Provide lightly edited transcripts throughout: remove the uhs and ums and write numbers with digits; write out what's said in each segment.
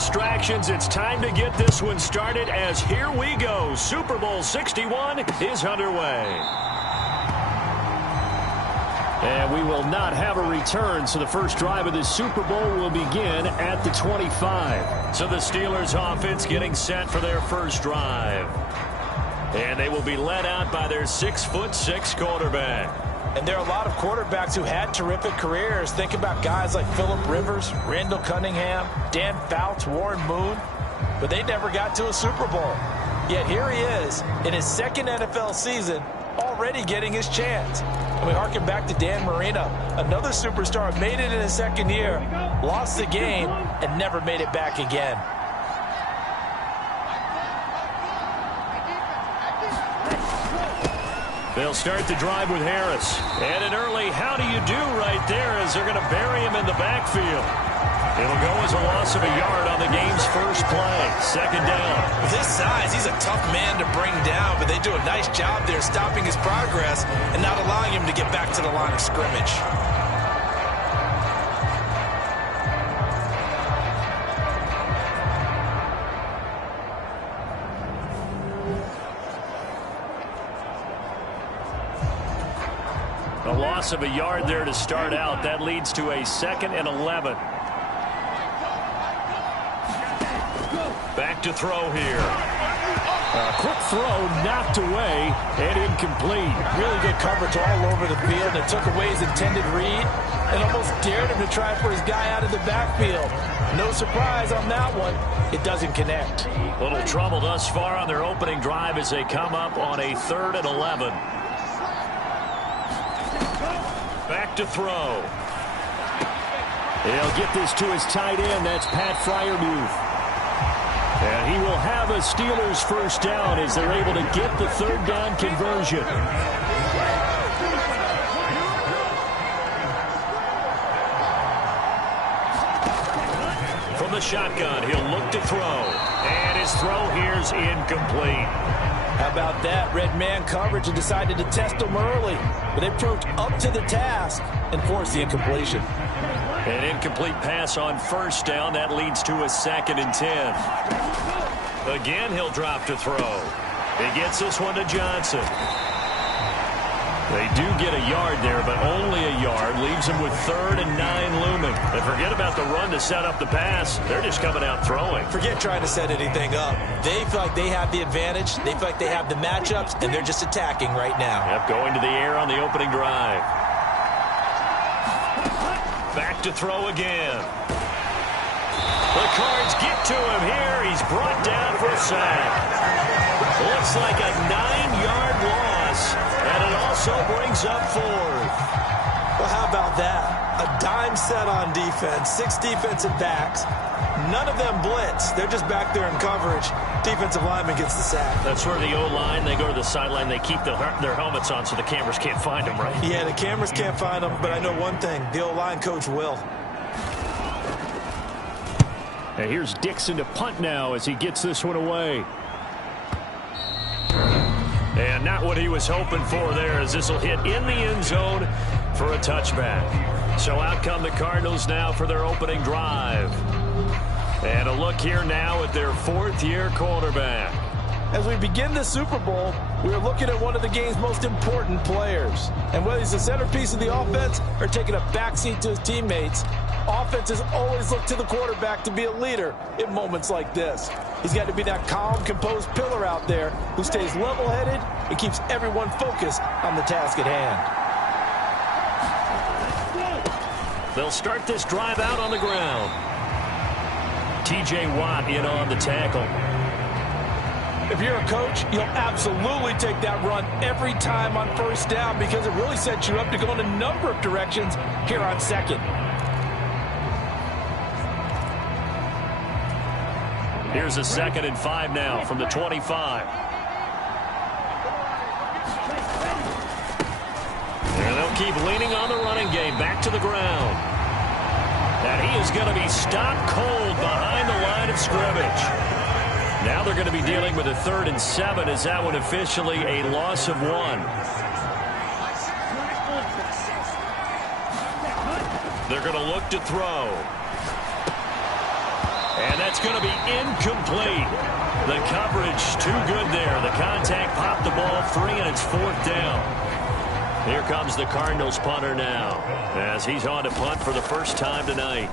distractions. It's time to get this one started as here we go. Super Bowl 61 is underway. And we will not have a return, so the first drive of the Super Bowl will begin at the 25. So the Steelers offense getting set for their first drive. And they will be led out by their 6'6" quarterback. And there are a lot of quarterbacks who had terrific careers. Think about guys like Phillip Rivers, Randall Cunningham, Dan Fouts, Warren Moon. But they never got to a Super Bowl. Yet here he is in his second NFL season, already getting his chance. And we harken back to Dan Marino, another superstar, made it in his second year, lost the game, and never made it back again. They'll start the drive with Harris. And an early how do you do right there as they're going to bury him in the backfield. It'll go as a loss of a yard on the game's first play. Second down. With his size, he's a tough man to bring down, but they do a nice job there stopping his progress and not allowing him to get back to the line of scrimmage. A loss of a yard there to start out. That leads to a 2nd and 11. Back to throw here. A quick throw knocked away and incomplete. Really good coverage all over the field. It took away his intended read and almost dared him to try for his guy out of the backfield. No surprise on that one. It doesn't connect. Little trouble thus far on their opening drive as they come up on a 3rd and 11. Back to throw. He'll get this to his tight end. That's Pat Freiermuth. And he will have a Steelers first down as they're able to get the 3rd down conversion. From the shotgun, he'll look to throw. And his throw here's incomplete. How about that? Red man coverage and decided to test him early. But they approached up to the task and forced the incompletion. An incomplete pass on first down. That leads to a 2nd and 10. Again, he'll drop to throw. He gets this one to Johnson. They do get a yard there, but only a yard. Leaves him with 3rd and 9 looming. And forget about the run to set up the pass. They're just coming out throwing. Forget trying to set anything up. They feel like they have the advantage. They feel like they have the matchups, and they're just attacking right now. Yep, going to the air on the opening drive. Back to throw again. The Cards get to him here. He's brought down for a sack. Looks like a 9-yard loss, and it also brings up 4th. Well, how about that? A dime set on defense, 6 defensive backs. None of them blitz. They're just back there in coverage. Defensive lineman gets the sack. That's where the O-line, they go to the sideline, they keep their helmets on so the cameras can't find them, right? Yeah, the cameras can't find them, but I know one thing. The O-line coach will. And here's Dixon to punt now as he gets this one away. And not what he was hoping for there, as this will hit in the end zone for a touchback. So out come the Cardinals now for their opening drive. And a look here now at their 4th-year quarterback. As we begin the Super Bowl, we are looking at one of the game's most important players. And whether he's the centerpiece of the offense or taking a backseat to his teammates, offenses always look to the quarterback to be a leader in moments like this. He's got to be that calm, composed pillar out there who stays level-headed and keeps everyone focused on the task at hand. They'll start this drive out on the ground. T.J. Watt in on the tackle. If you're a coach, you'll absolutely take that run every time on first down because it really sets you up to go in a number of directions here on 2nd. Here's a 2nd and 5 now from the 25. And they'll keep leaning on the running game. Back to the ground. And he is going to be stopped cold behind the line of scrimmage. Now they're going to be dealing with a 3rd and 7 as that one officially a loss of 1. They're going to look to throw. And that's going to be incomplete. The coverage too good there. The contact popped the ball free, and it's 4th down. Here comes the Cardinals punter now, as he's on to punt for the first time tonight.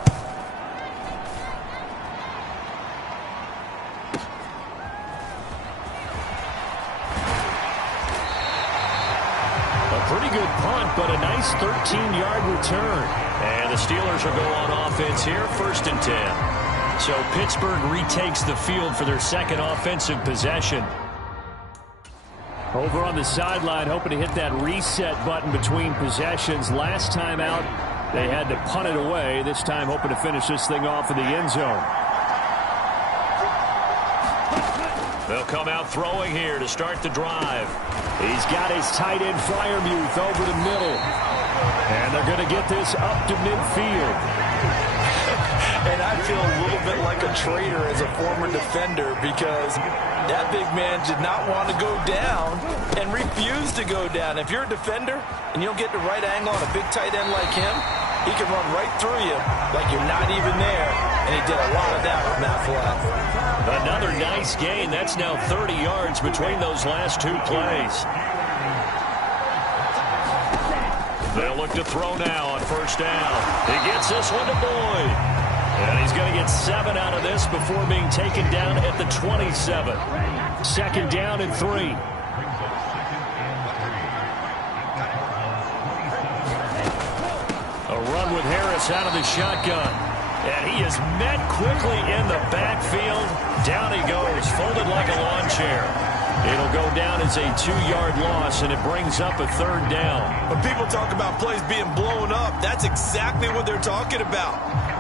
Pretty good punt, but a nice 13-yard return. And the Steelers will go on offense here, 1st and 10. So Pittsburgh retakes the field for their second offensive possession. Over on the sideline, hoping to hit that reset button between possessions. Last time out, they had to punt it away. This time, hoping to finish this thing off in the end zone. They'll come out throwing here to start the drive. He's got his tight end Freiermuth over the middle. And they're going to get this up to midfield. And I feel a little bit like a traitor as a former defender, because that big man did not want to go down and refused to go down. If you're a defender and you don't get the right angle on a big tight end like him, he can run right through you like you're not even there. And he did a lot of that on that fly. Another nice gain. That's now 30 yards between those last 2 plays. They'll look to throw now on 1st down. He gets this one to Boyd. And he's going to get 7 out of this before being taken down at the 27. 2nd down and 3. A run with Harris out of the shotgun. And he is met quickly in the backfield. Down he goes, folded like a lawn chair. It'll go down as a 2-yard loss, and it brings up a 3rd down. When people talk about plays being blown up, that's exactly what they're talking about.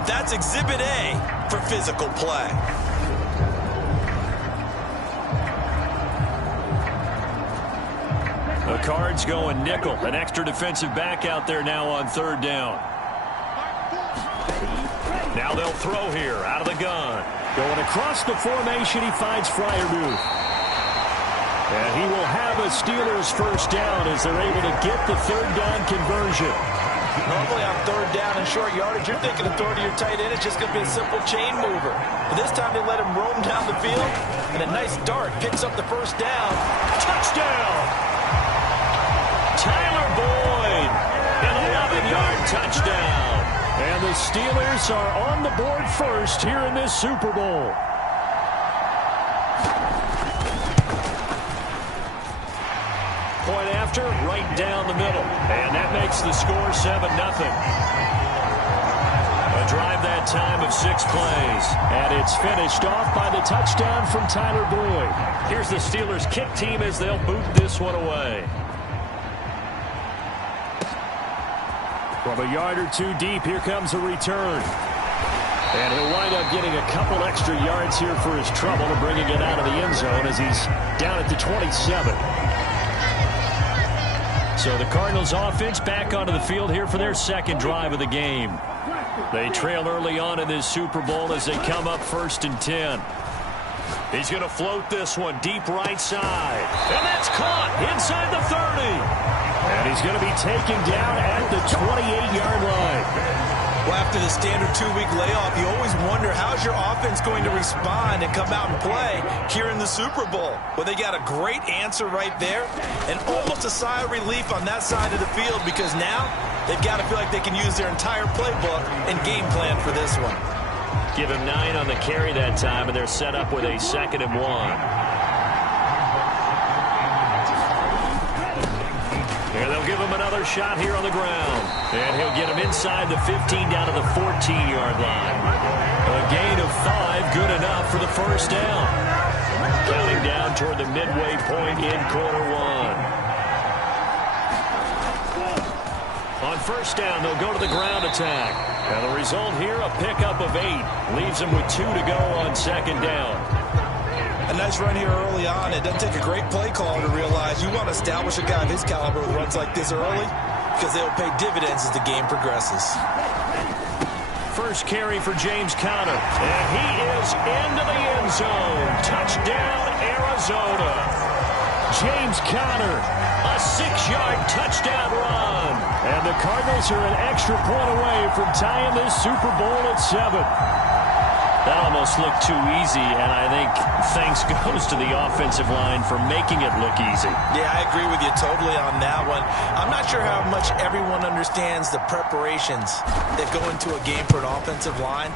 That's Exhibit A for physical play. The Cards going nickel. An extra defensive back out there now on 3rd down. Now they'll throw here out of the gun. Going across the formation, he finds Freiermuth. And he will have a Steelers 1st down as they're able to get the 3rd down conversion. Normally on 3rd down and short yardage, you're thinking of throwing to your tight end. It's just going to be a simple chain mover. But this time they let him roam down the field. And a nice dart picks up the 1st down. Touchdown! Tyler Boyd, an 11-yard touchdown. And the Steelers are on the board first here in this Super Bowl. Point after, right down the middle. And that makes the score 7-0. A drive that time of 6 plays. And it's finished off by the touchdown from Tyler Boyd. Here's the Steelers kick team as they'll boot this one away. From a yard or 2 deep, here comes a return. And he'll wind up getting a couple extra yards here for his trouble and bringing it out of the end zone as he's down at the 27. So the Cardinals offense back onto the field here for their 2nd drive of the game. They trail early on in this Super Bowl as they come up 1st and 10. He's going to float this one deep right side. And that's caught inside the 30. And he's going to be taken down at the 28-yard line. Well, after the standard 2-week layoff, you always wonder how's your offense going to respond and come out and play here in the Super Bowl. Well, they got a great answer right there and almost a sigh of relief on that side of the field, because now they've got to feel like they can use their entire playbook and game plan for this one. Give him 9 on the carry that time, and they're set up with a 2nd and 1. And they'll give him another shot here on the ground. And he'll get him inside the 15 down to the 14-yard line. A gain of 5, good enough for the 1st down. Counting down toward the midway point in quarter 1. On 1st down, they'll go to the ground attack. And the result here, a pickup of 8. Leaves them with 2 to go on 2nd down. A nice run here early on. It doesn't take a great play caller to realize you want to establish a guy of his caliber with runs like this early, because they'll pay dividends as the game progresses. First carry for James Conner. And he is into the end zone. Touchdown, Arizona. James Conner, a 6-yard touchdown run. And the Cardinals are an extra point away from tying this Super Bowl at 7. That almost looked too easy, and I think thanks goes to the offensive line for making it look easy. Yeah, I agree with you totally on that one. I'm not sure how much everyone understands the preparations that go into a game for an offensive line,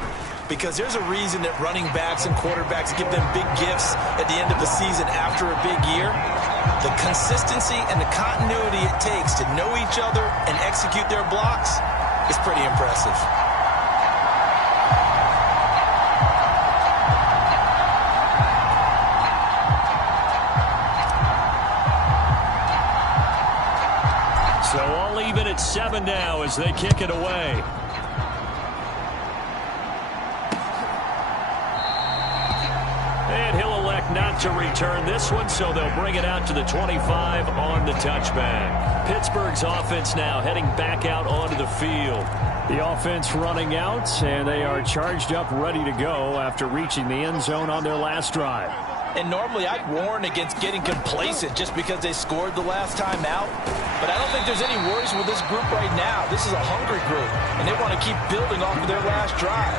because there's a reason that running backs and quarterbacks give them big gifts at the end of the season after a big year. The consistency and the continuity it takes to know each other and execute their blocks is pretty impressive. So all even at 7 now as they kick it away. And he'll elect not to return this one, so they'll bring it out to the 25 on the touchback. Pittsburgh's offense now heading back out onto the field. The offense running out, and they are charged up, ready to go after reaching the end zone on their last drive. And normally I'd warn against getting complacent just because they scored the last time out. But I don't think there's any worries with this group right now. This is a hungry group, and they want to keep building off of their last drive.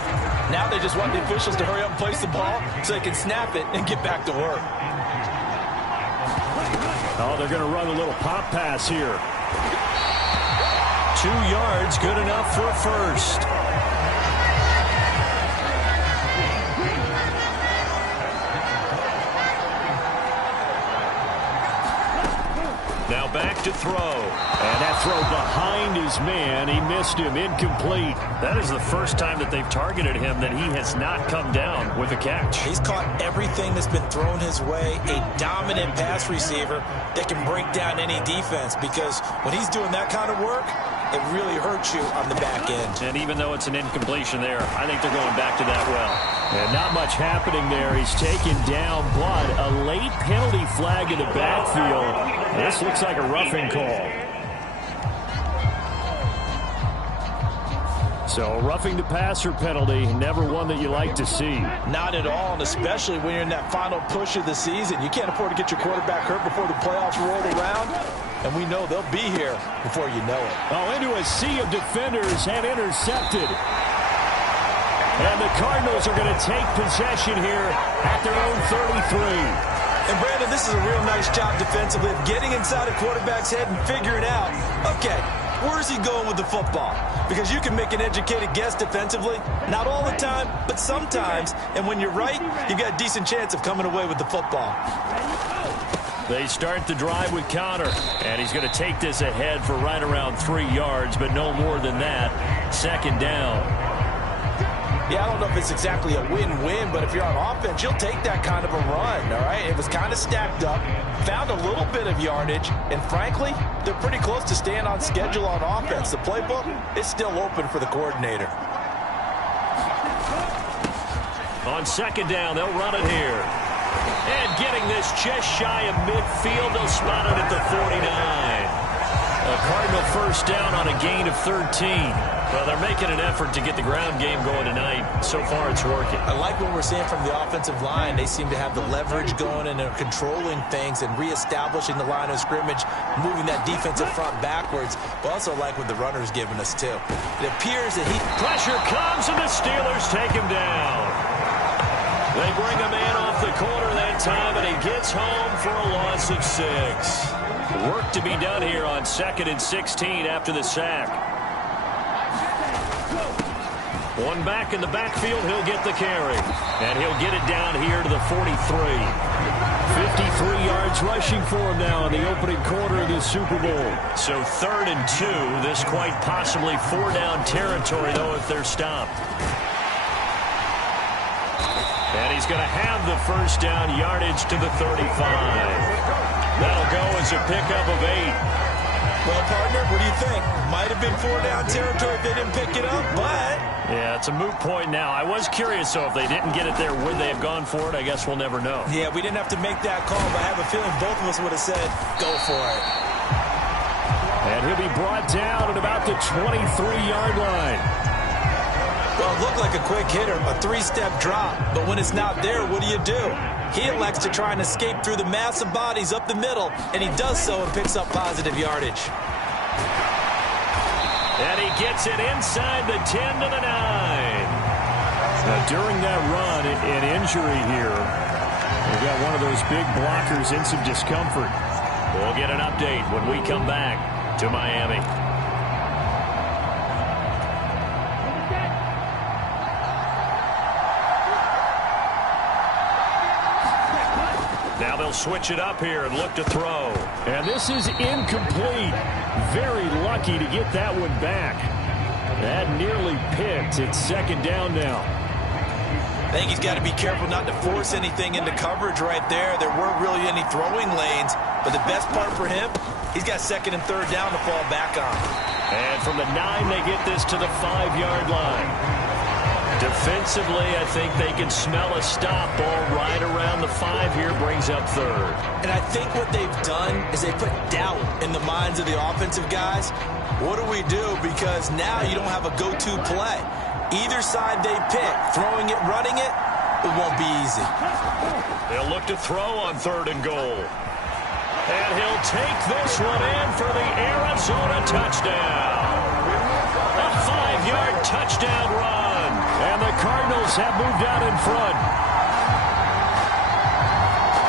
Now they just want the officials to hurry up and place the ball so they can snap it and get back to work. Oh, they're going to run a little pop pass here. 2 yards, good enough for a first. Now back to throw. And that throw behind his man. He missed him. Incomplete. That is the first time that they've targeted him that he has not come down with a catch. He's caught everything that's been thrown his way. A dominant pass receiver that can break down any defense, because when he's doing that kind of work, it really hurts you on the back end. And even though it's an incompletion there, I think they're going back to that well. And not much happening there. He's taken down, but a late penalty flag in the backfield. This looks like a roughing call. So a roughing the passer penalty, never one that you like to see. Not at all, and especially when you're in that final push of the season. You can't afford to get your quarterback hurt before the playoffs roll around. And we know they'll be here before you know it. Oh, into a sea of defenders and intercepted. And the Cardinals are going to take possession here at their own 33. And Brandon, this is a real nice job defensively of getting inside a quarterback's head and figuring out, okay, where's he going with the football? Because you can make an educated guess defensively. Not all the time, but sometimes. And when you're right, you've got a decent chance of coming away with the football. They start the drive with Connor, and he's going to take this ahead for right around 3 yards, but no more than that. Second down. Yeah, I don't know if it's exactly a win-win, but if you're on offense, you'll take that kind of a run, all right? It was kind of stacked up, found a little bit of yardage, and frankly, they're pretty close to staying on schedule on offense. The playbook is still open for the coordinator. On second down, they'll run it here. And getting this just shy of midfield, they'll spot it at the 49. A Cardinal first down on a gain of 13. Well, they're making an effort to get the ground game going tonight. So far, it's working. I like what we're seeing from the offensive line. They seem to have the leverage going, and they're controlling things and reestablishing the line of scrimmage, moving that defensive front backwards. But also like what the runner's giving us, too. It appears that Pressure comes, and the Steelers take him down. They bring a man off the corner that time, and he gets home for a loss of 6. Work to be done here on 2nd and 16 after the sack. One back in the backfield, he'll get the carry. And he'll get it down here to the 43. 53 yards rushing for him now in the opening quarter of the Super Bowl. So 3rd and 2, this quite possibly 4-down territory, though, if they're stopped. And he's going to have the first down yardage to the 35. That'll go as a pickup of 8. Well, partner, what do you think? Might have been 4-down territory if they didn't pick it up, but... Yeah, it's a moot point now. I was curious, though, if they didn't get it there, would they have gone for it? I guess we'll never know. Yeah, we didn't have to make that call, but I have a feeling both of us would have said, go for it. And he'll be brought down at about the 23-yard line. Well, it looked like a quick hitter, a 3-step drop. But when it's not there, what do? He elects to try and escape through the mass of bodies up the middle, and he does so and picks up positive yardage. And he gets it inside the 10 to the 9. Now, during that run, an injury here. We've got one of those big blockers in some discomfort. We'll get an update when we come back to Miami. Now they'll switch it up here and look to throw. And this is incomplete. Very lucky to get that one back. That nearly picked. It's second down now. I think he's got to be careful not to force anything into coverage right there. There weren't really any throwing lanes, but the best part for him, he's got second and third down to fall back on. And from the 9, they get this to the 5-yard line. Defensively, I think they can smell a stop. Ball right around the 5 here, brings up third. And I think what they've done is they put doubt in the minds of the offensive guys. What do we do? Because now you don't have a go-to play. Either side they pick, throwing it, running it, it won't be easy. They'll look to throw on 3rd and goal. And he'll take this one in for the Arizona touchdown. A 5-yard touchdown run. And the Cardinals have moved out in front.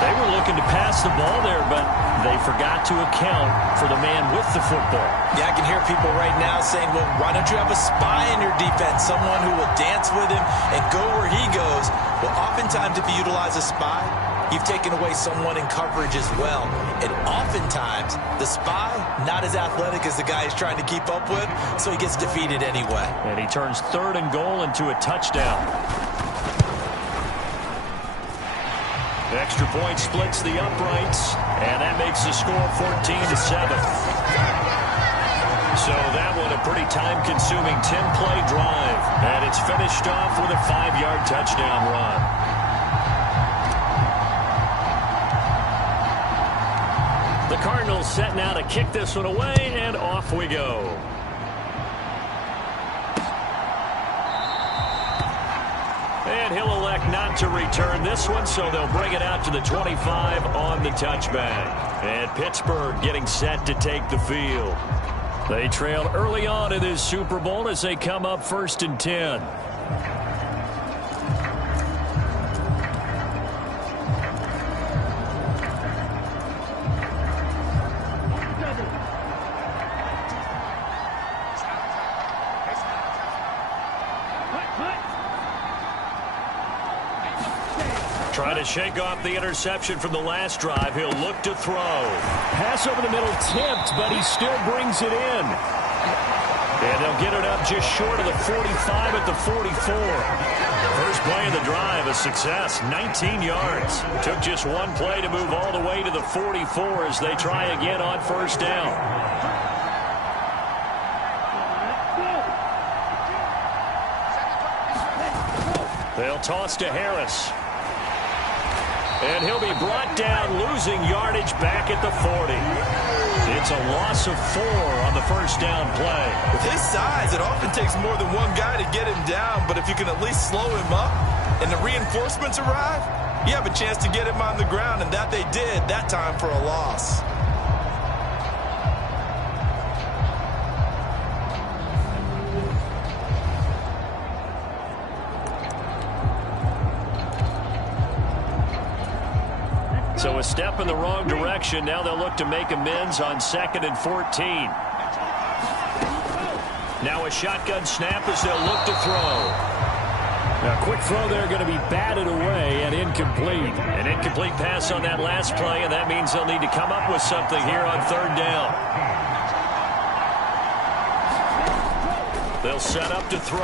They were looking to pass the ball there, but they forgot to account for the man with the football. Yeah, I can hear people right now saying, well, why don't you have a spy in your defense, someone who will dance with him and go where he goes? Well, oftentimes if you utilize a spy, you've taken away someone in coverage as well. And oftentimes, the spy, not as athletic as the guy he's trying to keep up with, so he gets defeated anyway. And he turns 3rd and goal into a touchdown. The extra point splits the uprights, and that makes the score 14-7. So that one a pretty time-consuming 10-play drive, and it's finished off with a 5-yard touchdown run. The Cardinals set now to kick this one away, and off we go. And he'll elect not to return this one, so they'll bring it out to the 25 on the touchback. And Pittsburgh getting set to take the field. They trailed early on in this Super Bowl as they come up 1st and 10. Trying to shake off the interception from the last drive. He'll look to throw. Pass over the middle tipped, but he still brings it in. And they'll get it up just short of the 45 at the 44. First play of the drive, a success, 19 yards. Took just one play to move all the way to the 44 as they try again on 1st down. They'll toss to Harris. And he'll be brought down, losing yardage back at the 40. It's a loss of 4 on the 1st down play. With his size, it often takes more than one guy to get him down, but if you can at least slow him up and the reinforcements arrive, you have a chance to get him on the ground, and that they did that time for a loss. So a step in the wrong direction. Now they'll look to make amends on 2nd and 14. Now a shotgun snap as they'll look to throw. Now quick throw there, going to be batted away and incomplete. An incomplete pass on that last play, and that means they'll need to come up with something here on 3rd down. They'll set up to throw.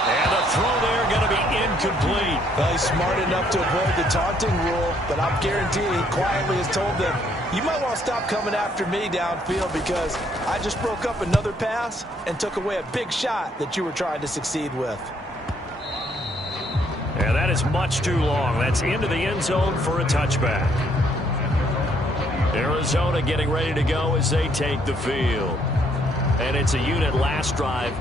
And the throw there going to be incomplete. Well, he's smart enough to avoid the taunting rule, but I'm guaranteeing he quietly has told them, you might want to stop coming after me downfield because I just broke up another pass and took away a big shot that you were trying to succeed with. Yeah, that is much too long. That's into the end zone for a touchback. Arizona getting ready to go as they take the field. And it's a unit last drive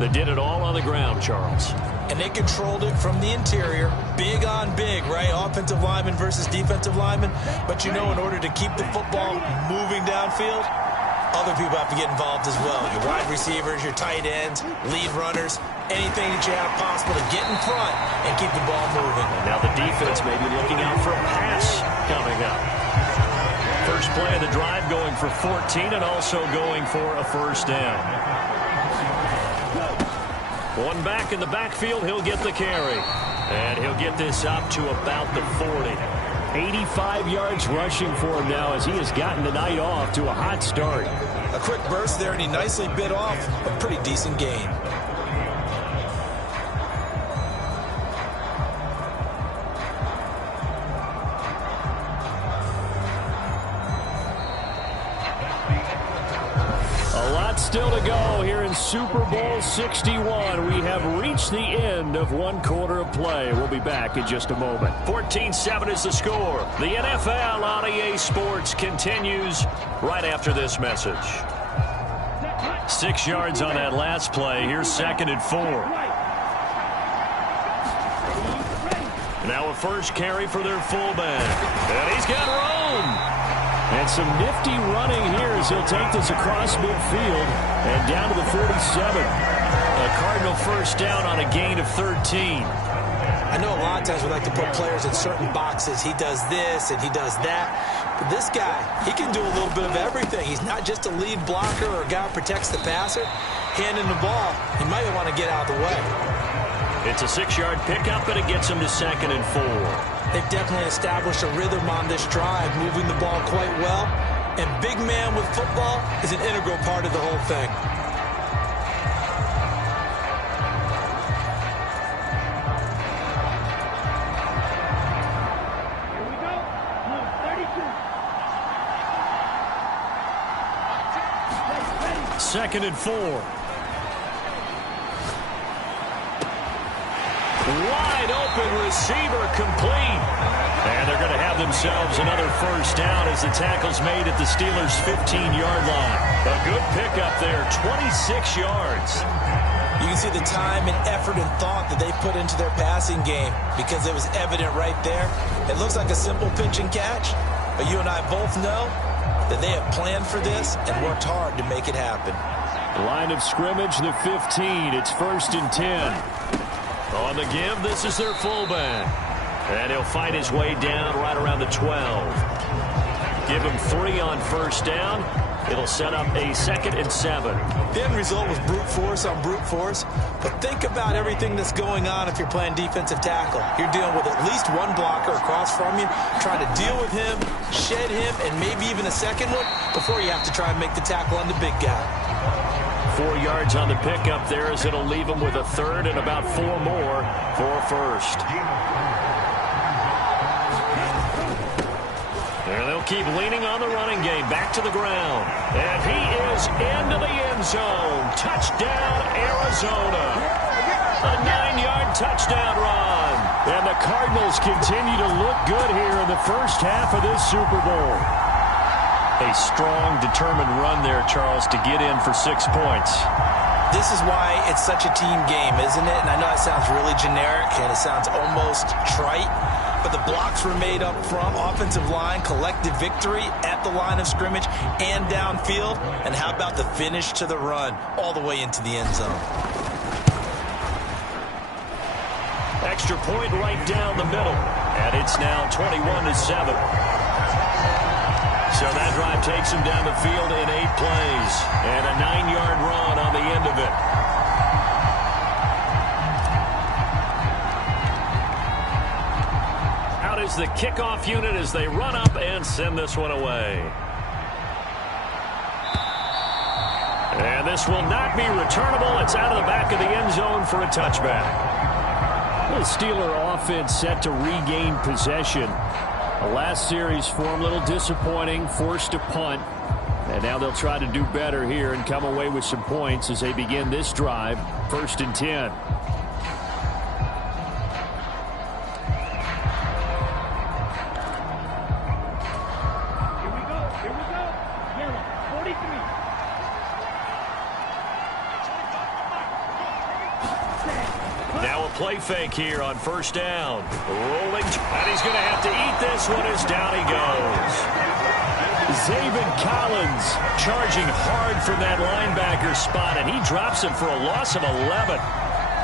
that did it all on the ground, Charles. And they controlled it from the interior. Big on big, right? Offensive lineman versus defensive lineman. But you know, in order to keep the football moving downfield, other people have to get involved as well. Your wide receivers, your tight ends, lead runners. anything that you have possible to get in front and keep the ball moving. And now the defense may be looking out for a pass coming up. First play of the drive going for 14 and also going for a first down. One back in the backfield, he'll get the carry. And he'll get this up to about the 40. 85 yards rushing for him now as he has gotten the night off to a hot start. A quick burst there, and he nicely bit off a pretty decent gain. Still to go here in Super Bowl 61. We have reached the end of one quarter of play. We'll be back in just a moment. 14-7 is the score. The NFL on EA Sports continues right after this message. 6 yards on that last play. Here's 2nd and 4. Now a first carry for their fullback. And he's got room. And some nifty running here as he'll take this across midfield and down to the 47. A Cardinal first down on a gain of 13. I know a lot of times we like to put players in certain boxes. He does this and he does that. But this guy, he can do a little bit of everything. He's not just a lead blocker or a guy who protects the passer. Handing the ball, he might want to get out of the way. It's a 6-yard pickup, and it gets him to 2nd and 4. They've definitely established a rhythm on this drive, moving the ball quite well. And big man with football is an integral part of the whole thing. Here we go. 32. Second and 4. Wide open receiver complete. And they're going to have themselves another first down as the tackle's made at the Steelers' 15-yard line. A good pickup there, 26 yards. You can see the time and effort and thought that they put into their passing game because it was evident right there. It looks like a simple pitch and catch, but you and I both know that they have planned for this and worked hard to make it happen. Line of scrimmage, the 15. It's 1st and 10. On the give, this is their fullback. And he'll fight his way down right around the 12. Give him 3 on first down. It'll set up a 2nd and 7. The end result was brute force on brute force. But think about everything that's going on if you're playing defensive tackle. You're dealing with at least one blocker across from you, trying to deal with him, shed him, and maybe even a second one before you have to try and make the tackle on the big guy. 4 yards on the pickup there as it'll leave him with a 3rd and about 4 more for a first. And they'll keep leaning on the running game. Back to the ground. And he is into the end zone. Touchdown, Arizona. A 9-yard touchdown run. And the Cardinals continue to look good here in the first half of this Super Bowl. A strong, determined run there, Charles, to get in for 6 points. This is why it's such a team game, isn't it? And I know it sounds really generic and it sounds almost trite, but the blocks were made up front, offensive line, collective victory at the line of scrimmage and downfield. And how about the finish to the run all the way into the end zone? Extra point right down the middle. And it's now 21-7. So that drive takes him down the field in 8 plays. And a 9-yard run on the end of it. Out is the kickoff unit as they run up and send this one away. And this will not be returnable. It's out of the back of the end zone for a touchback. The Steeler offense set to regain possession. The last series for them, a little disappointing, forced to punt. And now they'll try to do better here and come away with some points as they begin this drive, 1st and 10. Here we go. Yellow, 43. Now a play fake here on first down. Rolling, and he's going to have to eat this one as down he goes. Zaven Collins charging hard from that linebacker spot, and he drops him for a loss of 11.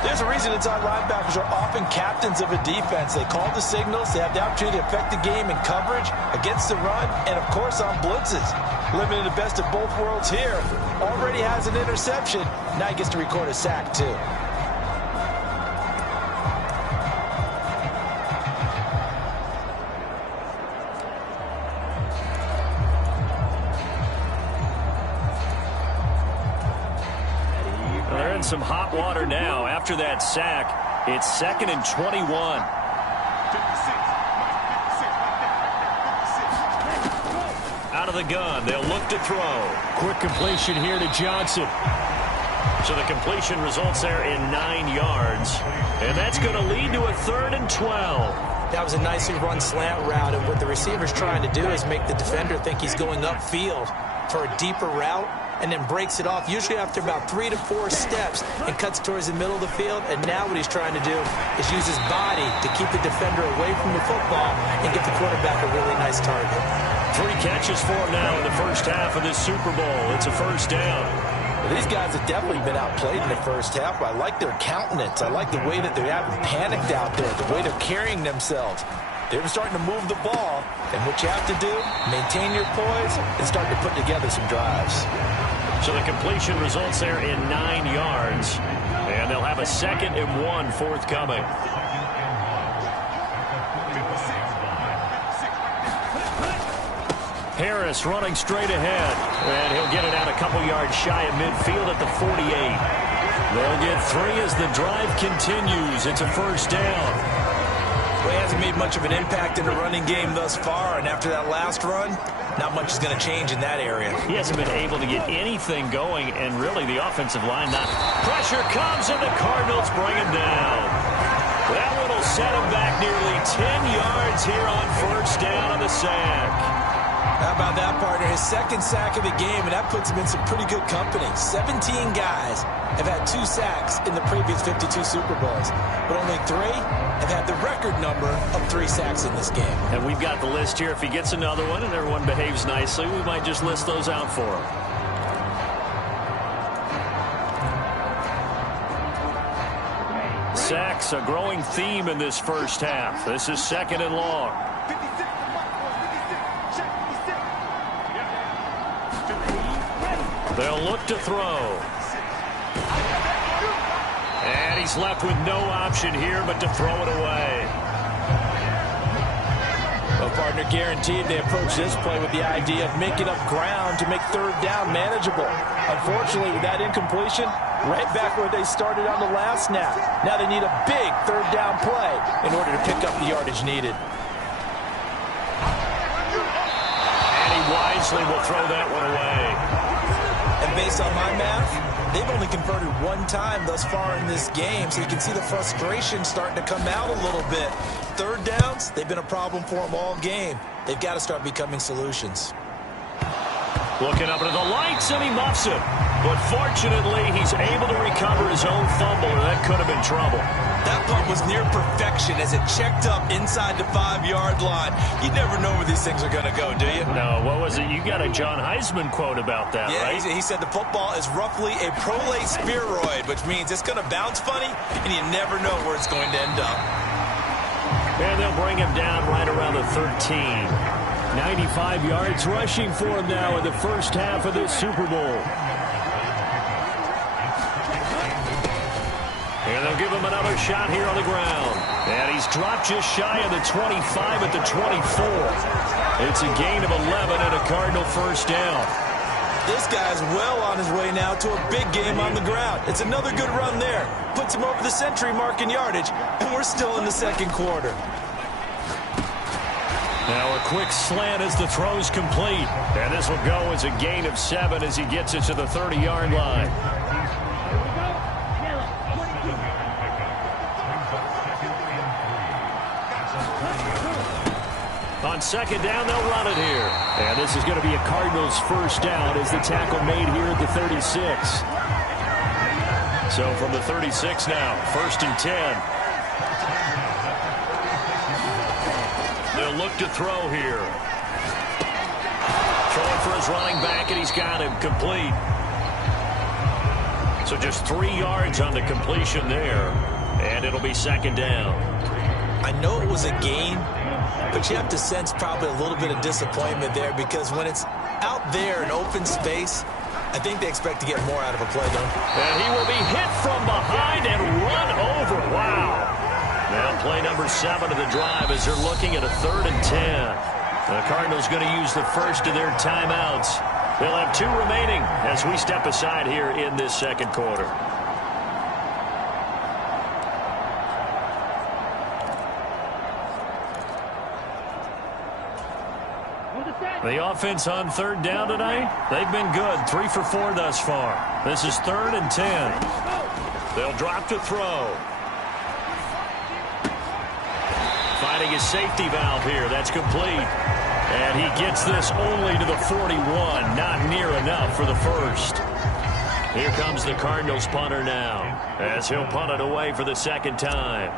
There's a reason inside linebackers are often captains of a defense. They call the signals. They have the opportunity to affect the game in coverage, against the run, and, of course, on blitzes. Living in the best of both worlds here. Already has an interception. Now he gets to record a sack, too. They're in some hot water now. After that sack, it's 2nd and 21. Out of the gun, they'll look to throw. Quick completion here to Johnson. So the completion results there in 9 yards. And that's going to lead to a 3rd and 12. That was a nicely run slant route, and what the receiver's trying to do is make the defender think he's going upfield for a deeper route, and then breaks it off, usually after about 3 to 4 steps, and cuts towards the middle of the field. And now what he's trying to do is use his body to keep the defender away from the football and give the quarterback a really nice target. 3 catches for him now in the first half of this Super Bowl. It's a first down. Well, these guys have definitely been outplayed in the first half, but I like their countenance. I like the way that they haven't panicked out there, the way they're carrying themselves. They're starting to move the ball, and what you have to do, maintain your poise and start to put together some drives. So the completion results there in 9 yards, and they'll have a 2nd and 1 forthcoming. Harris running straight ahead, and he'll get it out a couple yards shy of midfield at the 48. They'll get 3 as the drive continues. It's a first down. Well, he hasn't made much of an impact in the running game thus far, and after that last run, not much is going to change in that area. He hasn't been able to get anything going, and really the offensive line not. Pressure comes, and the Cardinals bring him down. That one will set him back nearly 10 yards here on first down on the sack. How about that, partner? His 2nd sack of the game, and that puts him in some pretty good company. 17 guys have had 2 sacks in the previous 52 Super Bowls, but only 3 have had the record number of 3 sacks in this game. And we've got the list here. If he gets another one and everyone behaves nicely, we might just list those out for him. Sacks, a growing theme in this first half. This is 2nd and long. They'll look to throw. And he's left with no option here but to throw it away. Well, partner, guaranteed they approach this play with the idea of making up ground to make 3rd down manageable. Unfortunately, with that incompletion, right back where they started on the last snap. Now they need a big 3rd down play in order to pick up the yardage needed. And he wisely will throw that one away. And based on my math, they've only converted 1 time thus far in this game, so you can see the frustration starting to come out a little bit. 3rd downs, they've been a problem for them all game. They've got to start becoming solutions. Looking up into the lights, and he muffs it. But fortunately, he's able to recover his own fumble, or that could have been trouble. That punt was near perfection as it checked up inside the 5-yard line. You never know where these things are going to go, do you? No, what was it? You got a John Heisman quote about that, right? Yeah, he said the football is roughly a prolate spheroid, which means it's going to bounce funny, and you never know where it's going to end up. And they'll bring him down right around the 13. 95 yards rushing for him now in the first half of this Super Bowl. And they'll give him another shot here on the ground. And he's dropped just shy of the 25 at the 24. It's a gain of 11 and a Cardinal first down. This guy's well on his way now to a big game on the ground. It's another good run there. Puts him over the century mark in yardage, and we're still in the 2nd quarter. Now a quick slant as the throw's complete. And this will go as a gain of 7 as he gets it to the 30-yard line. On 2nd down, they'll run it here. And this is going to be a Cardinals first down as the tackle made here at the 36. So from the 36 now, 1st and 10. They'll look to throw here. Throwing for his running back, and he's got him complete. So just 3 yards on the completion there. And it'll be second down. I know it was a gain, but you have to sense probably a little bit of disappointment there because when it's out there in open space, I think they expect to get more out of a play, don't they? And he will be hit from behind and run over. Wow. Now play number 7 of the drive as they're looking at a 3rd and 10. The Cardinals going to use the first of their timeouts. They'll have 2 remaining as we step aside here in this second quarter. The offense on 3rd down tonight, they've been good. 3 for 4 thus far. This is 3rd and 10. They'll drop to throw. Finding his safety valve here. That's complete. And he gets this only to the 41. Not near enough for the first. Here comes the Cardinals punter now as he'll punt it away for the second time.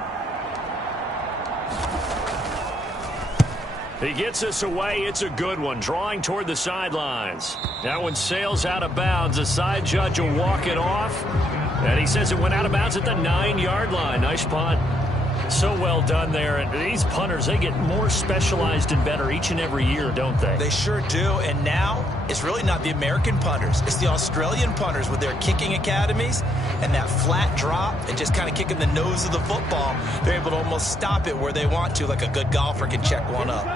He gets this away. It's a good one. Drawing toward the sidelines. That one sails out of bounds. The side judge will walk it off. And he says it went out of bounds at the 9-yard line. Nice punt. So well done there. And these punters, they get more specialized and better each and every year, don't they? They sure do. And now it's really not the American punters. It's the Australian punters with their kicking academies and that flat drop and just kind of kicking the nose of the football. They're able to almost stop it where they want to, like a good golfer can check one up.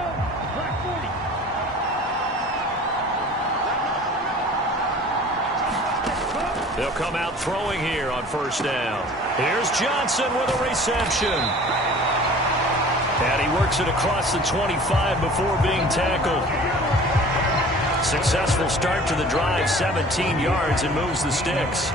They'll come out throwing here on 1st down. Here's Johnson with a reception. And he works it across the 25 before being tackled. Successful start to the drive, 17 yards, and moves the sticks.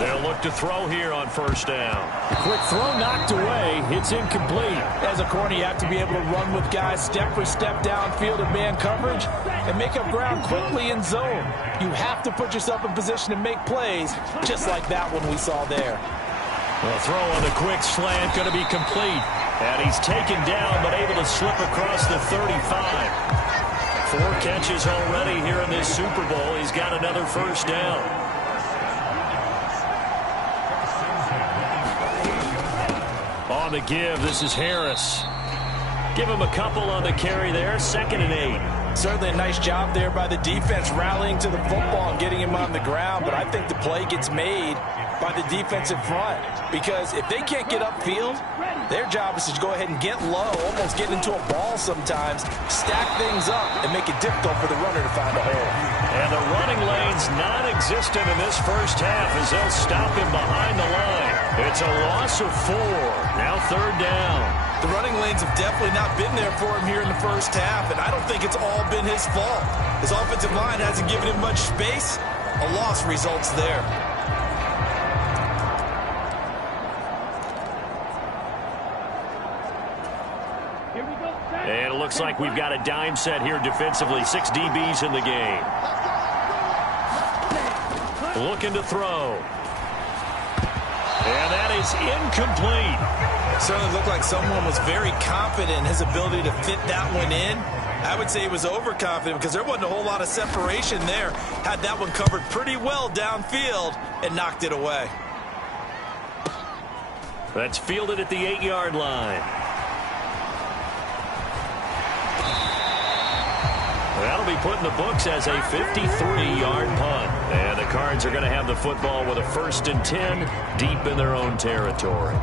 They'll look to throw here on 1st down. Quick throw knocked away. It's incomplete. As a corner, you have to be able to run with guys step for step downfield in man coverage and make up ground quickly in zone. You have to put yourself in position to make plays, just like that one we saw there. The throw on the quick slant going to be complete. And he's taken down, but able to slip across the 35. 4 catches already here in this Super Bowl. He's got another 1st down. On the give, this is Harris. Give him a couple on the carry there. 2nd and 8. Certainly a nice job there by the defense rallying to the football and getting him on the ground, but I think the play gets made by the defensive front because if they can't get upfield, their job is to go ahead and get low, almost get into a ball sometimes, stack things up, and make it difficult for the runner to find a hole. And the running lane's non-existent in this first half as they'll stop him behind the line. It's a loss of 4. Now 3rd down. The running lanes have definitely not been there for him here in the first half, and I don't think it's all been his fault. His offensive line hasn't given him much space. A loss results there. And it looks like we've got a dime set here defensively. 6 DBs in the game. Looking to throw. And that is incomplete. Certainly looked like someone was very confident in his ability to fit that one in. I would say he was overconfident because there wasn't a whole lot of separation there. Had that one covered pretty well downfield and knocked it away. That's fielded at the 8-yard line. That'll be put in the books as a 53-yard punt. And the Cards are going to have the football with a 1st and 10 deep in their own territory.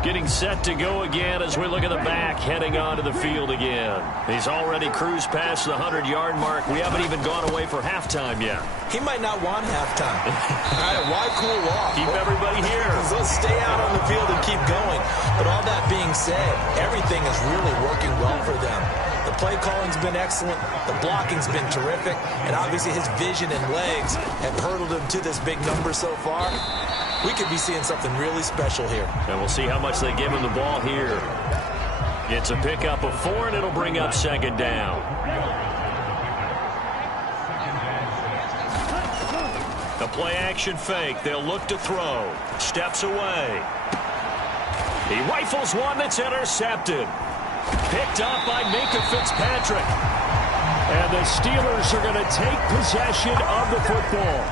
Getting set to go again as we look at the back, heading onto the field again. He's already cruised past the 100-yard mark. We haven't even gone away for halftime yet. He might not want halftime. All right, why cool off? Keep everybody here. Let's stay out on the field and keep going. But all that being said, everything is really working well for them. The play calling's been excellent. The blocking's been terrific. And obviously his vision and legs have hurdled him to this big number so far. We could be seeing something really special here. And we'll see how much they give him the ball here. It's a pickup of 4, and it'll bring up 2nd down. A play-action fake. They'll look to throw. Steps away. He rifles one that's intercepted. Picked up by Minka Fitzpatrick. And the Steelers are going to take possession of the football.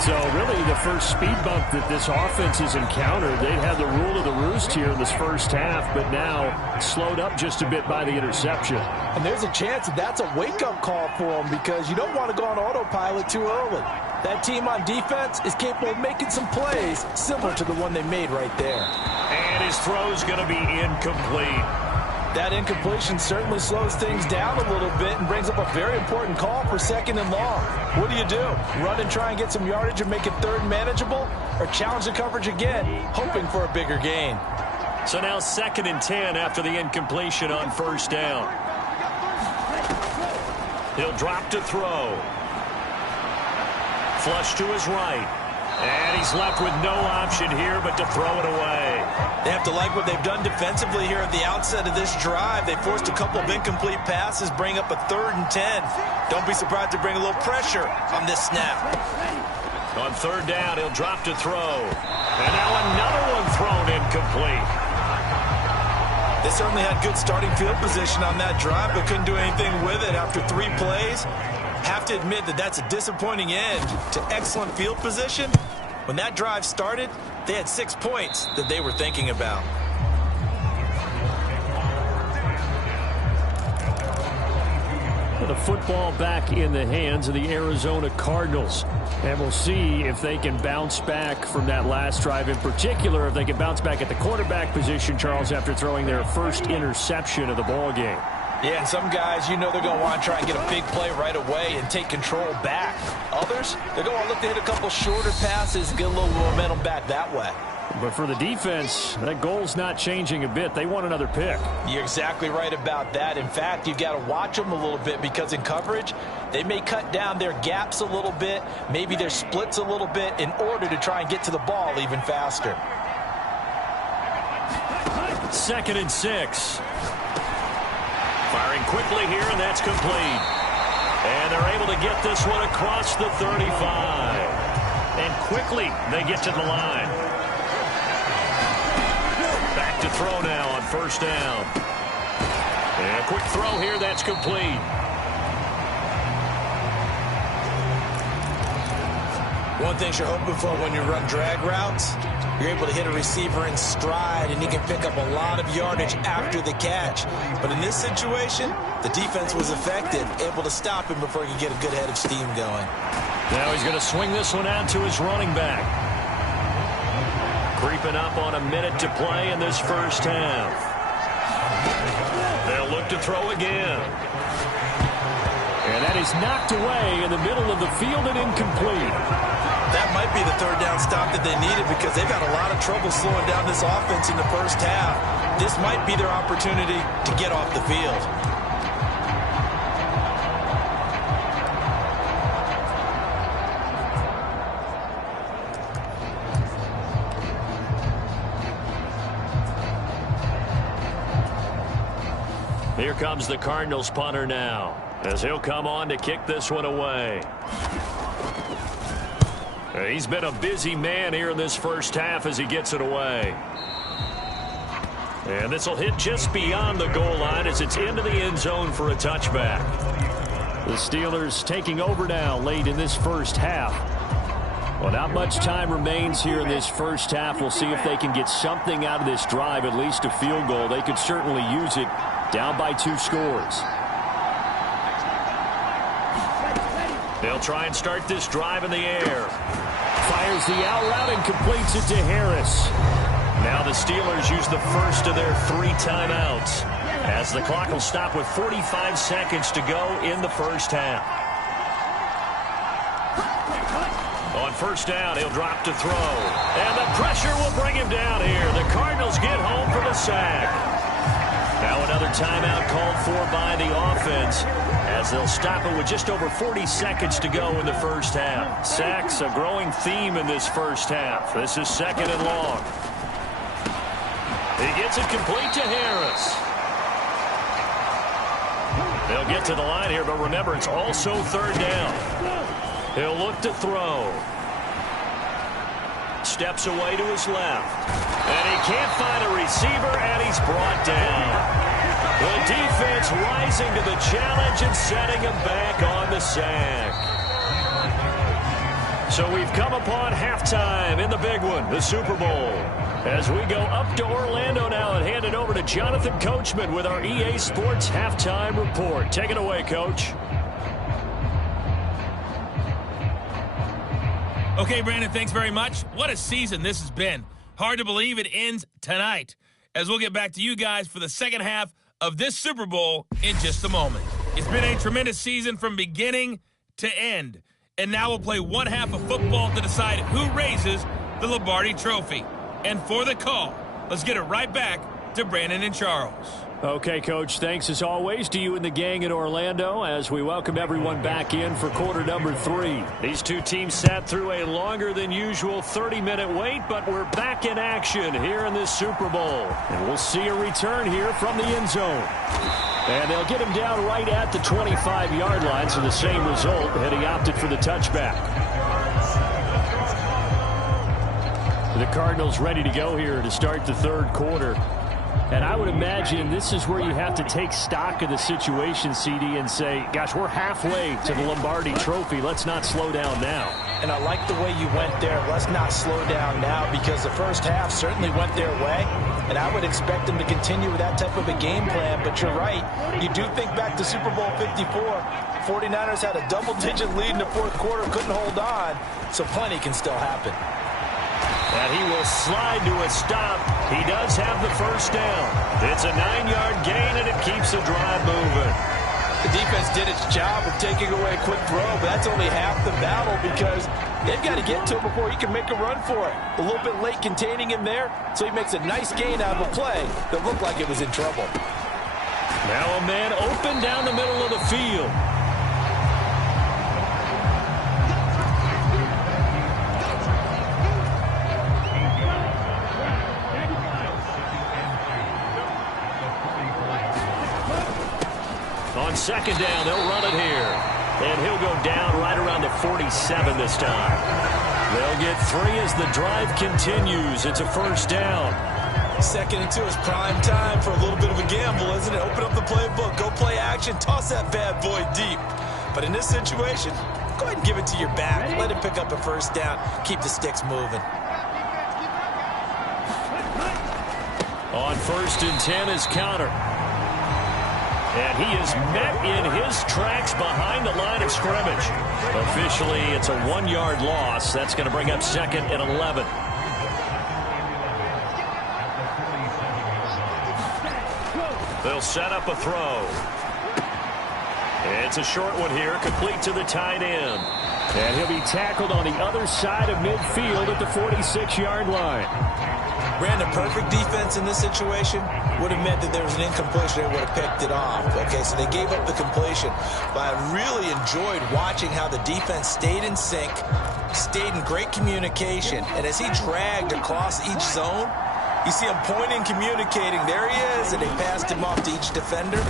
So really the first speed bump that this offense has encountered, they'd had the rule of the roost here in this first half, but now slowed up just a bit by the interception. And there's a chance that that's a wake-up call for them because you don't want to go on autopilot too early. That team on defense is capable of making some plays similar to the one they made right there. And his throw's going to be incomplete. That incompletion certainly slows things down a little bit and brings up a very important call for 2nd and long. What do? Run and try and get some yardage and make it 3rd and manageable? Or challenge the coverage again, hoping for a bigger gain? So now 2nd and 10 after the incompletion on 1st down. He'll drop to throw. Flush to his right. And he's left with no option here but to throw it away. They have to like what they've done defensively here at the outset of this drive. They forced a couple of incomplete passes, bring up a 3rd and 10. Don't be surprised to bring a little pressure on this snap. On 3rd down, he'll drop to throw. And now another one thrown incomplete. They certainly had good starting field position on that drive, but couldn't do anything with it after 3 plays. Have to admit that that's a disappointing end to excellent field position. When that drive started, they had 6 points that they were thinking about. The football back in the hands of the Arizona Cardinals. And we'll see if they can bounce back from that last drive. In particular, if they can bounce back at the quarterback position, Charles, after throwing their first interception of the ball game. Yeah, and some guys, they're going to want to try and get a big play right away and take control back. Others, they're going to look to hit a couple shorter passes and get a little momentum back that way. But for the defense, that goal's not changing a bit. They want another pick. You're exactly right about that. In fact, you've got to watch them a little bit because in coverage, they may cut down their gaps a little bit, maybe their splits a little bit in order to try and get to the ball even faster. 2nd and 6. Firing quickly here, and that's complete. And they're able to get this one across the 35. And quickly, they get to the line. Back to throw now on 1st down. And a quick throw here, that's complete. One thing you're hoping for when you run drag routes, you're able to hit a receiver in stride, and he can pick up a lot of yardage after the catch. But in this situation, the defense was effective, able to stop him before he could get a good head of steam going. Now he's going to swing this one out to his running back. Creeping up on a minute to play in this first half. They'll look to throw again. And that is knocked away in the middle of the field and incomplete. That might be the 3rd down stop that they needed because they've had a lot of trouble slowing down this offense in the first half. This might be their opportunity to get off the field. Here comes the Cardinals punter now, as he'll come on to kick this one away. He's been a busy man here in this first half as he gets it away. And this will hit just beyond the goal line as it's into the end zone for a touchback. The Steelers taking over now late in this first half. Well, not much time remains here in this first half. We'll see if they can get something out of this drive, at least a field goal. They could certainly use it down by 2 scores. They'll try and start this drive in the air. Fires the out route and completes it to Harris. Now the Steelers use the first of their 3 timeouts, as the clock will stop with 45 seconds to go in the first half. On 1st down, he'll drop to throw. And the pressure will bring him down here. The Cardinals get home for the sack. Now another timeout called for by the offense, as they'll stop it with just over 40 seconds to go in the first half. Sacks, a growing theme in this first half. This is 2nd and long. He gets it complete to Harris. They'll get to the line here, but remember, it's also 3rd down. He'll look to throw. Steps away to his left. And he can't find a receiver, and he's brought down. The defense rising to the challenge and setting him back on the sack. So we've come upon halftime in the big one, the Super Bowl. As we go up to Orlando now and hand it over to Jonathan Coachman with our EA Sports Halftime Report. Take it away, Coach. Okay, Brandon, thanks very much. What a season this has been. Hard to believe it ends tonight, as we'll get back to you guys for the second half of this Super Bowl in just a moment. It's been a tremendous season from beginning to end, and now we'll play one half of football to decide who raises the Lombardi Trophy. And for the call, let's get it right back to Brandon and Charles. Okay, Coach, thanks as always to you and the gang in Orlando as we welcome everyone back in for quarter number 3. These two teams sat through a longer than usual 30-minute wait, but we're back in action here in this Super Bowl. And we'll see a return here from the end zone. And they'll get him down right at the 25-yard line, so the same result, had he opted for the touchback. The Cardinals ready to go here to start the third quarter. And I would imagine this is where you have to take stock of the situation, CD, and say, gosh, we're halfway to the Lombardi Trophy. Let's not slow down now. And I like the way you went there. Let's not slow down now, because the first half certainly went their way. And I would expect them to continue with that type of a game plan. But you're right. You do think back to Super Bowl 54. 49ers had a double-digit lead in the fourth quarter, couldn't hold on. So plenty can still happen. And he will slide to a stop. He does have the first down. It's a 9-yard gain, and it keeps the drive moving. The defense did its job of taking away a quick throw, but that's only half the battle, because they've got to get to him before he can make a run for it. A little bit late containing him there, so he makes a nice gain out of a play that looked like it was in trouble. Now a man open down the middle of the field. On second down, they'll run it here. And he'll go down right around the 47 this time. They'll get 3 as the drive continues. It's a first down. Second and 2 is prime time for a little bit of a gamble, isn't it? Open up the playbook, go play action, toss that bad boy deep. But in this situation, go ahead and give it to your back. Let him pick up a first down. Keep the sticks moving. On first and 10 is counter. And he is met in his tracks behind the line of scrimmage. Officially, it's a 1-yard loss. That's going to bring up second and 11. They'll set up a throw. It's a short one here, complete to the tight end. And he'll be tackled on the other side of midfield at the 46-yard line. Brandon, perfect defense in this situation would have meant that there was an incompletion. They would have picked it off. Okay, so they gave up the completion. But I really enjoyed watching how the defense stayed in sync, stayed in great communication. And as he dragged across each zone, you see him pointing, communicating. There he is, and they passed him off to each defender.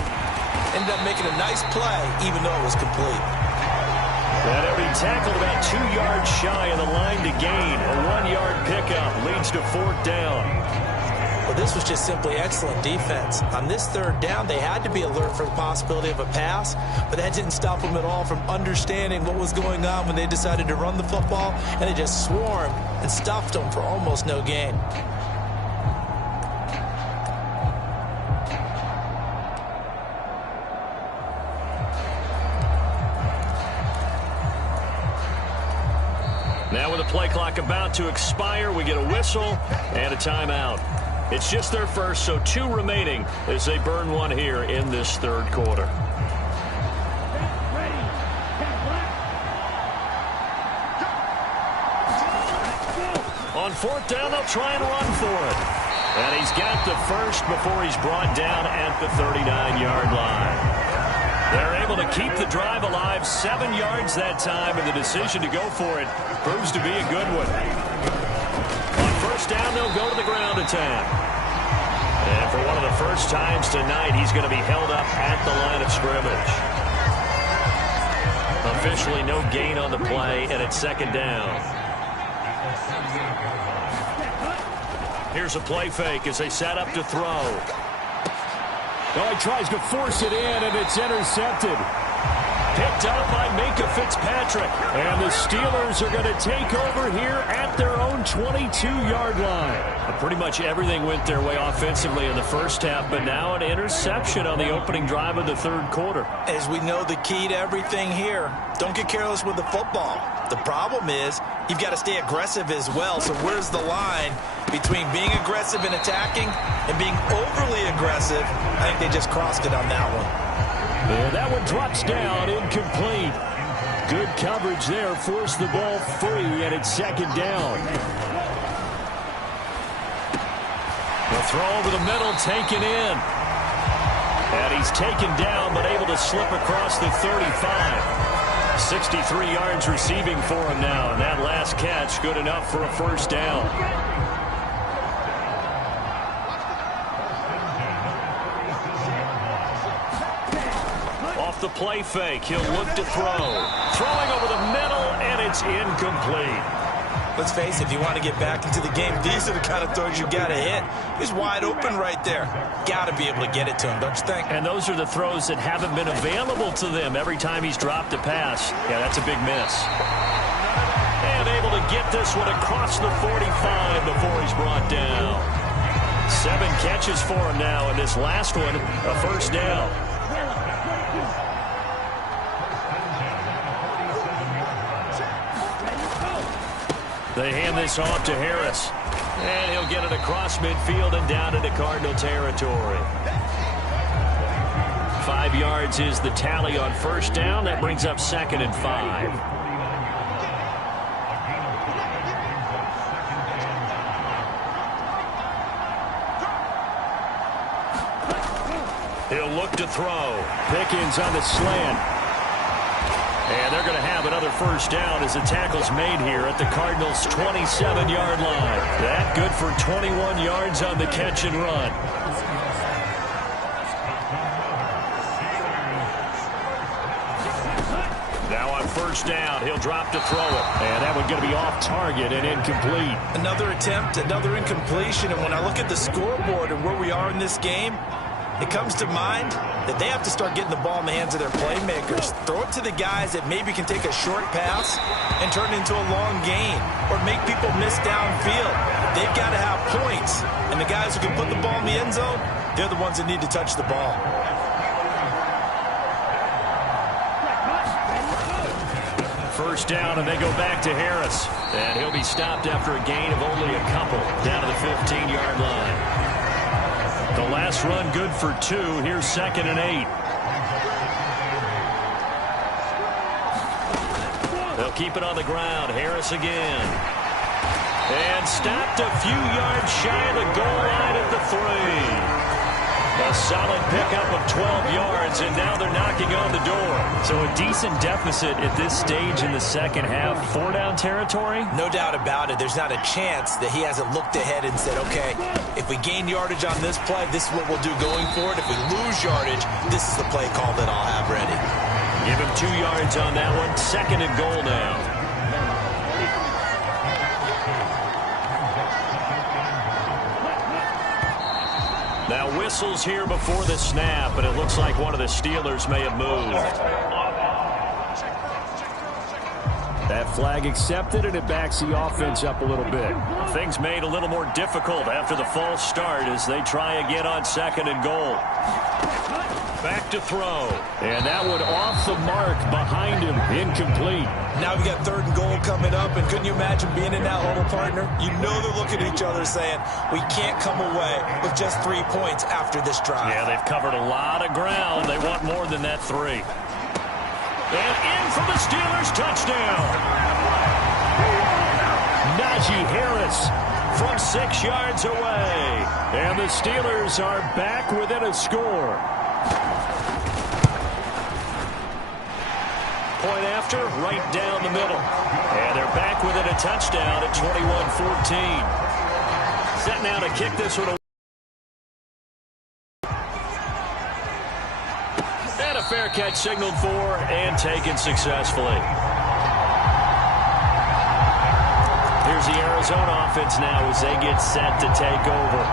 Ended up making a nice play, even though it was complete. And he'll be tackled about 2 yards shy of the line to gain. A 1-yard pickup leads to fourth down. Well, this was just simply excellent defense. On this third down, they had to be alert for the possibility of a pass, but that didn't stop them at all from understanding what was going on when they decided to run the football, and they just swarmed and stuffed them for almost no gain. Now with the play clock about to expire, we get a whistle and a timeout. It's just their first, so 2 remaining as they burn one here in this third quarter. On fourth down, they'll try and run for it. And he's got the first before he's brought down at the 39-yard line. They're able to keep the drive alive, 7 yards that time, and the decision to go for it proves to be a good one. On first down, they'll go to the ground attack. And for one of the first times tonight, he's going to be held up at the line of scrimmage. Officially no gain on the play, and it's second down. Here's a play fake as they set up to throw. Oh, he tries to force it in, and it's intercepted. Picked up by Minkah Fitzpatrick. And the Steelers are going to take over here at their own 22-yard line. Pretty much everything went their way offensively in the first half, but now an interception on the opening drive of the third quarter. As we know, the key to everything here, don't get careless with the football. The problem is you've got to stay aggressive as well. So where's the line between being aggressive and attacking and being overly aggressive? I think they just crossed it on that one. And that one drops down, incomplete. Good coverage there, forced the ball free, and it's second down. The throw over the middle, taken in. And he's taken down, but able to slip across the 35. 63 yards receiving for him now, and that last catch good enough for a first down. The play fake. He'll look to throw. Throwing over the middle, and it's incomplete. Let's face it, if you want to get back into the game, these are the kind of throws you got to hit. He's wide open right there. Got to be able to get it to him, don't you think? And those are the throws that haven't been available to them every time he's dropped a pass. Yeah, that's a big miss. And able to get this one across the 45 before he's brought down. 7 catches for him now, and this last one, a first down. They hand this off to Harris. And he'll get it across midfield and down into Cardinal territory. 5 yards is the tally on first down. That brings up 2nd and 5. He'll look to throw. Pickens on the slant. And they're going to have another first down as the tackle's made here at the Cardinals' 27-yard line. That good for 21 yards on the catch and run. Now on first down, he'll drop to throw it. And that one going to be off target and incomplete. Another attempt, another incompletion. And when I look at the scoreboard and where we are in this game, it comes to mind that they have to start getting the ball in the hands of their playmakers. Throw it to the guys that maybe can take a short pass and turn it into a long gain or make people miss downfield. They've got to have points. And the guys who can put the ball in the end zone, they're the ones that need to touch the ball. First down, and they go back to Harris. And he'll be stopped after a gain of only a couple down to the 15-yard line. The last run good for 2. Here's 2nd and 8. They'll keep it on the ground. Harris again. And stopped a few yards shy of the goal line at the 3. A solid pickup of 12 yards, and now they're knocking on the door. So a decent deficit at this stage in the second half. 4-down territory? No doubt about it. There's not a chance that he hasn't looked ahead and said, okay, if we gain yardage on this play, this is what we'll do going forward. If we lose yardage, this is the play call that I'll have ready. Give him 2 yards on that one. 2nd and goal now. Now whistles here before the snap, and it looks like one of the Steelers may have moved. That flag accepted, and it backs the offense up a little bit. Things made a little more difficult after the false start as they try again on 2nd and goal. Back to throw. And that one off the mark behind him. Incomplete. Now we got 3rd and goal coming up, and couldn't you imagine being in that huddle, partner? You know they're looking at each other saying, we can't come away with just 3 points after this drive. Yeah, they've covered a lot of ground. They want more than that 3. And in for the Steelers, touchdown. Najee Harris from 6 yards away. And the Steelers are back within a score. Point after, right down the middle. And they're back within a touchdown at 21-14. Set now to kick this one away. And a fair catch signaled for and taken successfully. Here's the Arizona offense now as they get set to take over.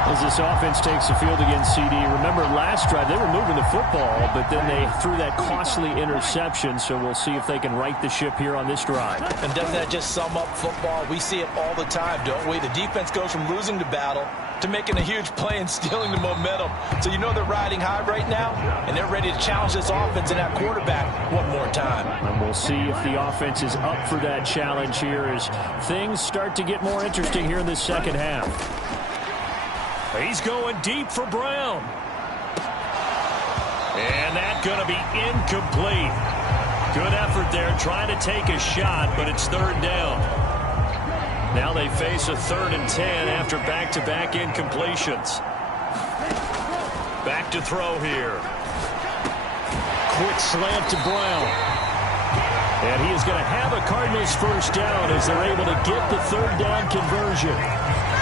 As this offense takes the field against CD, remember last drive they were moving the football, but then they threw that costly interception, so we'll see if they can right the ship here on this drive. And doesn't that just sum up football? We see it all the time, don't we? The defense goes from losing the battle to making a huge play and stealing the momentum. So you know they're riding high right now, and they're ready to challenge this offense and that quarterback one more time. And we'll see if the offense is up for that challenge here as things start to get more interesting here in this second half. He's going deep for Brown. And that's going to be incomplete. Good effort there trying to take a shot, but it's third down. Now they face a 3rd and 10 after back-to-back incompletions. Back to throw here. Quick slant to Brown. And he is going to have a Cardinals first down as they're able to get the 3rd down conversion.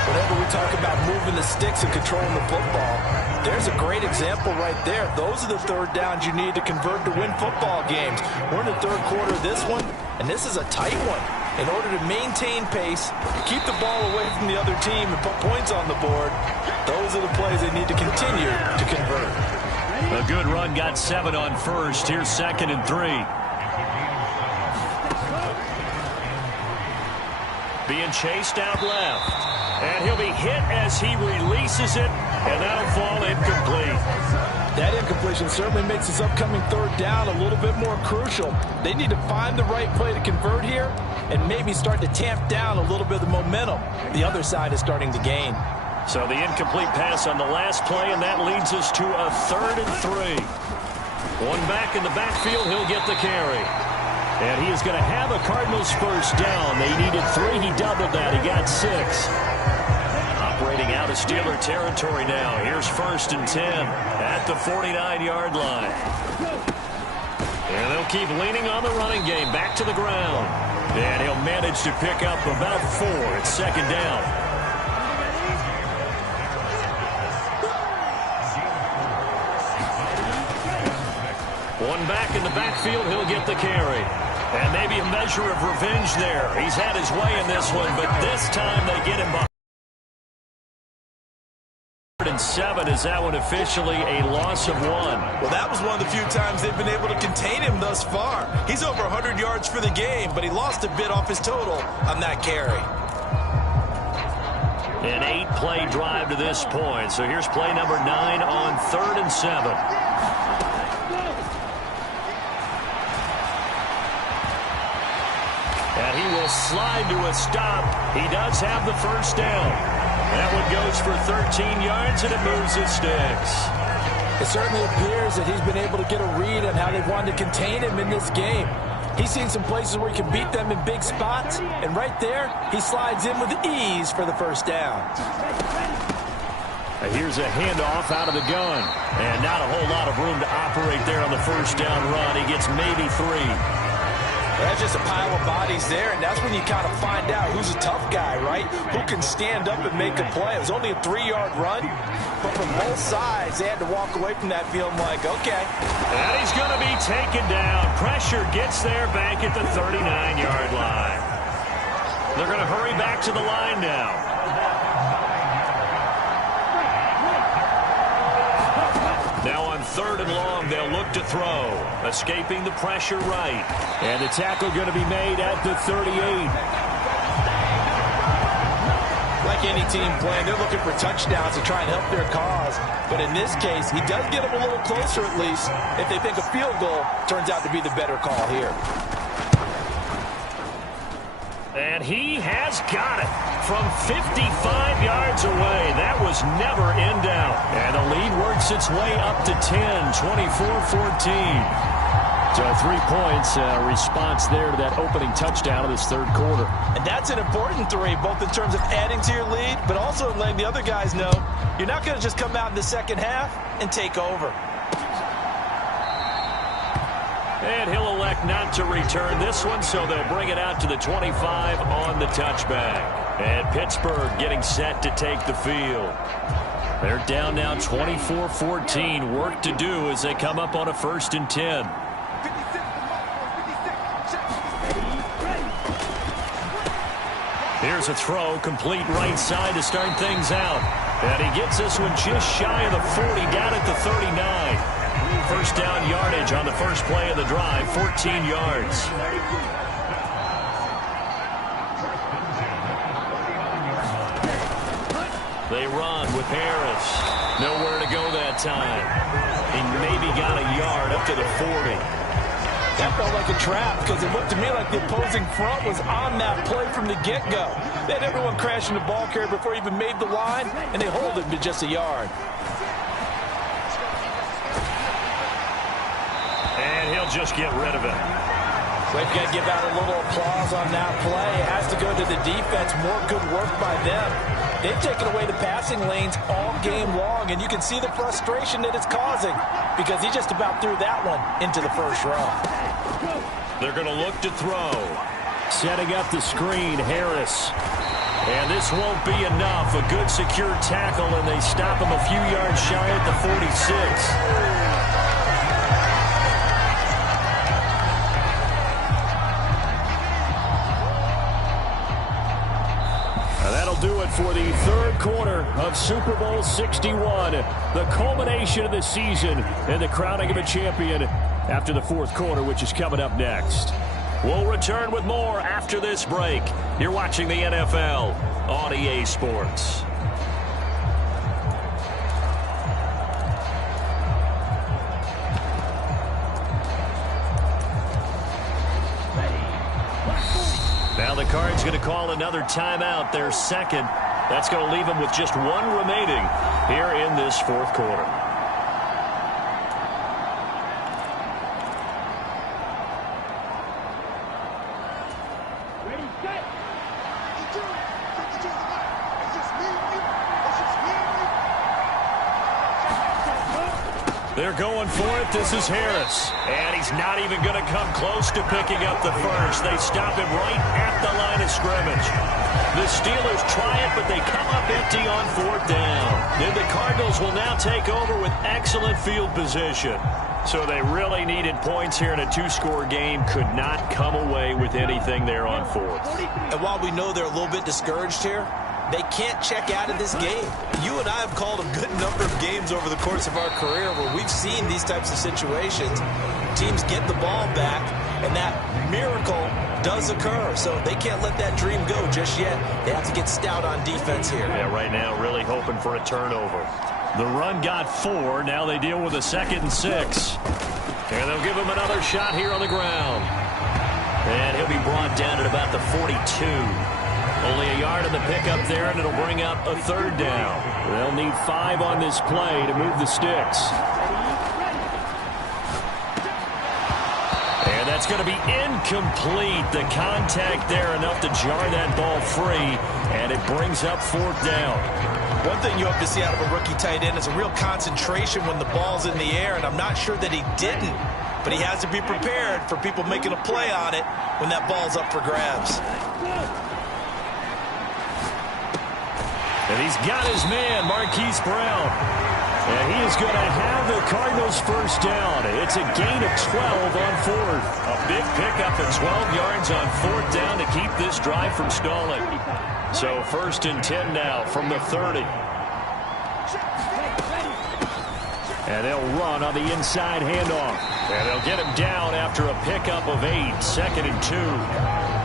Whenever we talk about moving the sticks and controlling the football, there's a great example right there. Those are the 3rd downs you need to convert to win football games. We're in the 3rd quarter of this one, and this is a tight one. In order to maintain pace, keep the ball away from the other team, and put points on the board, those are the plays they need to continue to convert. A good run got 7 on first. Here's 2nd and 3. Being chased out left. And he'll be hit as he releases it, and that'll fall incomplete. That incompletion certainly makes this upcoming 3rd down a little bit more crucial. They need to find the right play to convert here and maybe start to tamp down a little bit of the momentum the other side is starting to gain. So the incomplete pass on the last play, and that leads us to a 3rd and 3. One back in the backfield, he'll get the carry. And he is going to have a Cardinals first down. They needed 3. He doubled that. He got 6. Operating out of Steeler territory now. Here's 1st and 10 at the 49-yard line. And they'll keep leaning on the running game. Back to the ground. And he'll manage to pick up about 4. It's 2nd down. One back in the backfield, he'll get the carry. And maybe a measure of revenge there. He's had his way in this one, but this time they get him behind. 3rd and 7, is that one officially a loss of 1? Well, that was one of the few times they've been able to contain him thus far. He's over 100 yards for the game, but he lost a bit off his total on that carry. An 8-play drive to this point. So here's play number 9 on 3rd and 7. And he will slide to a stop. He does have the first down. That one goes for 13 yards, and it moves his sticks. It certainly appears that he's been able to get a read on how they've wanted to contain him in this game. He's seen some places where he can beat them in big spots, and right there, he slides in with ease for the first down. Here's a handoff out of the gun. And not a whole lot of room to operate there on the first down run. He gets maybe 3. That's just a pile of bodies there, and that's when you kind of find out who's a tough guy, right? Who can stand up and make a play. It was only a 3-yard run, but from both sides, they had to walk away from that feeling like, okay. And he's going to be taken down. Pressure gets there back at the 39-yard line. They're going to hurry back to the line now. Now on 3rd and long, they'll look to throw. Escaping the pressure right. And the tackle going to be made at the 38. Like any team playing, they're looking for touchdowns to try and help their cause. But in this case, he does get them a little closer at least if they think a field goal turns out to be the better call here. And he has got it from 55 yards away. That was never in doubt. And the lead works its way up to 10, 24-14. So 3 points, response there to that opening touchdown of this 3rd quarter. And that's an important 3, both in terms of adding to your lead, but also in letting the other guys know you're not going to just come out in the second half and take over. And he'll elect not to return this one, so they'll bring it out to the 25 on the touchback. And Pittsburgh getting set to take the field. They're down now 24-14. Work to do as they come up on a 1st and 10. Here's a throw, complete right side to start things out. And he gets this one just shy of the 40, down at the 39. First down yardage on the first play of the drive, 14 yards. They run with Harris. Nowhere to go that time. He maybe got a yard up to the 40. That felt like a trap because it looked to me like the opposing front was on that play from the get-go. They had everyone crashing the ball carrier before he even made the line, and they hold him to just a yard. And he'll just get rid of it. We've got to give out a little applause on that play. It has to go to the defense. More good work by them. They've taken away the passing lanes all game long, and you can see the frustration that it's causing because he just about threw that one into the first row. They're going to look to throw. Setting up the screen, Harris. And this won't be enough. A good secure tackle, and they stop him a few yards shy at the 46. Do it for the third quarter of Super Bowl 61. The culmination of the season and the crowning of a champion after the fourth quarter, which is coming up next. We'll return with more after this break. You're watching the NFL on EA Sports. Now the Cards going to call another timeout, their second. That's going to leave them with just one remaining here in this fourth quarter. Ready, set. They're going for it. This is Harris. And he's not even going to come close to picking up the first. They stop him right at the line of scrimmage. The Steelers try it, but they come up empty on fourth down. Then the Cardinals will now take over with excellent field position. So they really needed points here in a two-score game. Could not come away with anything there on fourth. And while we know they're a little bit discouraged here, they can't check out of this game. You and I have called a good number of games over the course of our career where we've seen these types of situations. Teams get the ball back, and that miracle does occur. So they can't let that dream go just yet. They have to get stout on defense here. Yeah, right now really hoping for a turnover. The run got 4. Now they deal with a 2nd and 6. And they'll give him another shot here on the ground. And he'll be brought down at about the 42. Only a yard of the pickup there, and it'll bring up a third down. They'll need 5 on this play to move the sticks. And that's going to be incomplete. The contact there enough to jar that ball free, and it brings up fourth down. One thing you hope to see out of a rookie tight end is a real concentration when the ball's in the air, and I'm not sure that he didn't, but he has to be prepared for people making a play on it when that ball's up for grabs. And he's got his man, Marquise Brown. And he is going to have the Cardinals first down. It's a gain of 12 on fourth. A big pickup of 12 yards on fourth down to keep this drive from stalling. So 1st and 10 now from the 30. And they'll run on the inside handoff. And they'll get him down after a pickup of 8, 2nd and 2.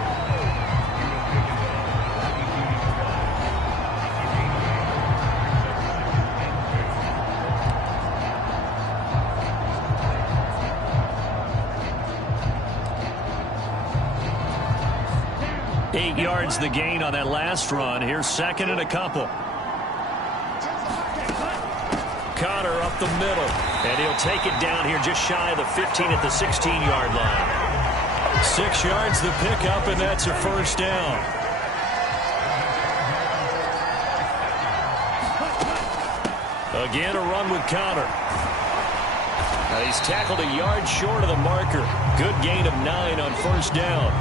Yards the gain on that last run. Here's 2nd and a couple. Connor up the middle, and he'll take it down here just shy of the 15 at the 16-yard line. 6 yards the pickup, and that's a first down. Again, a run with Connor. Now he's tackled a yard short of the marker. Good gain of 9 on first down.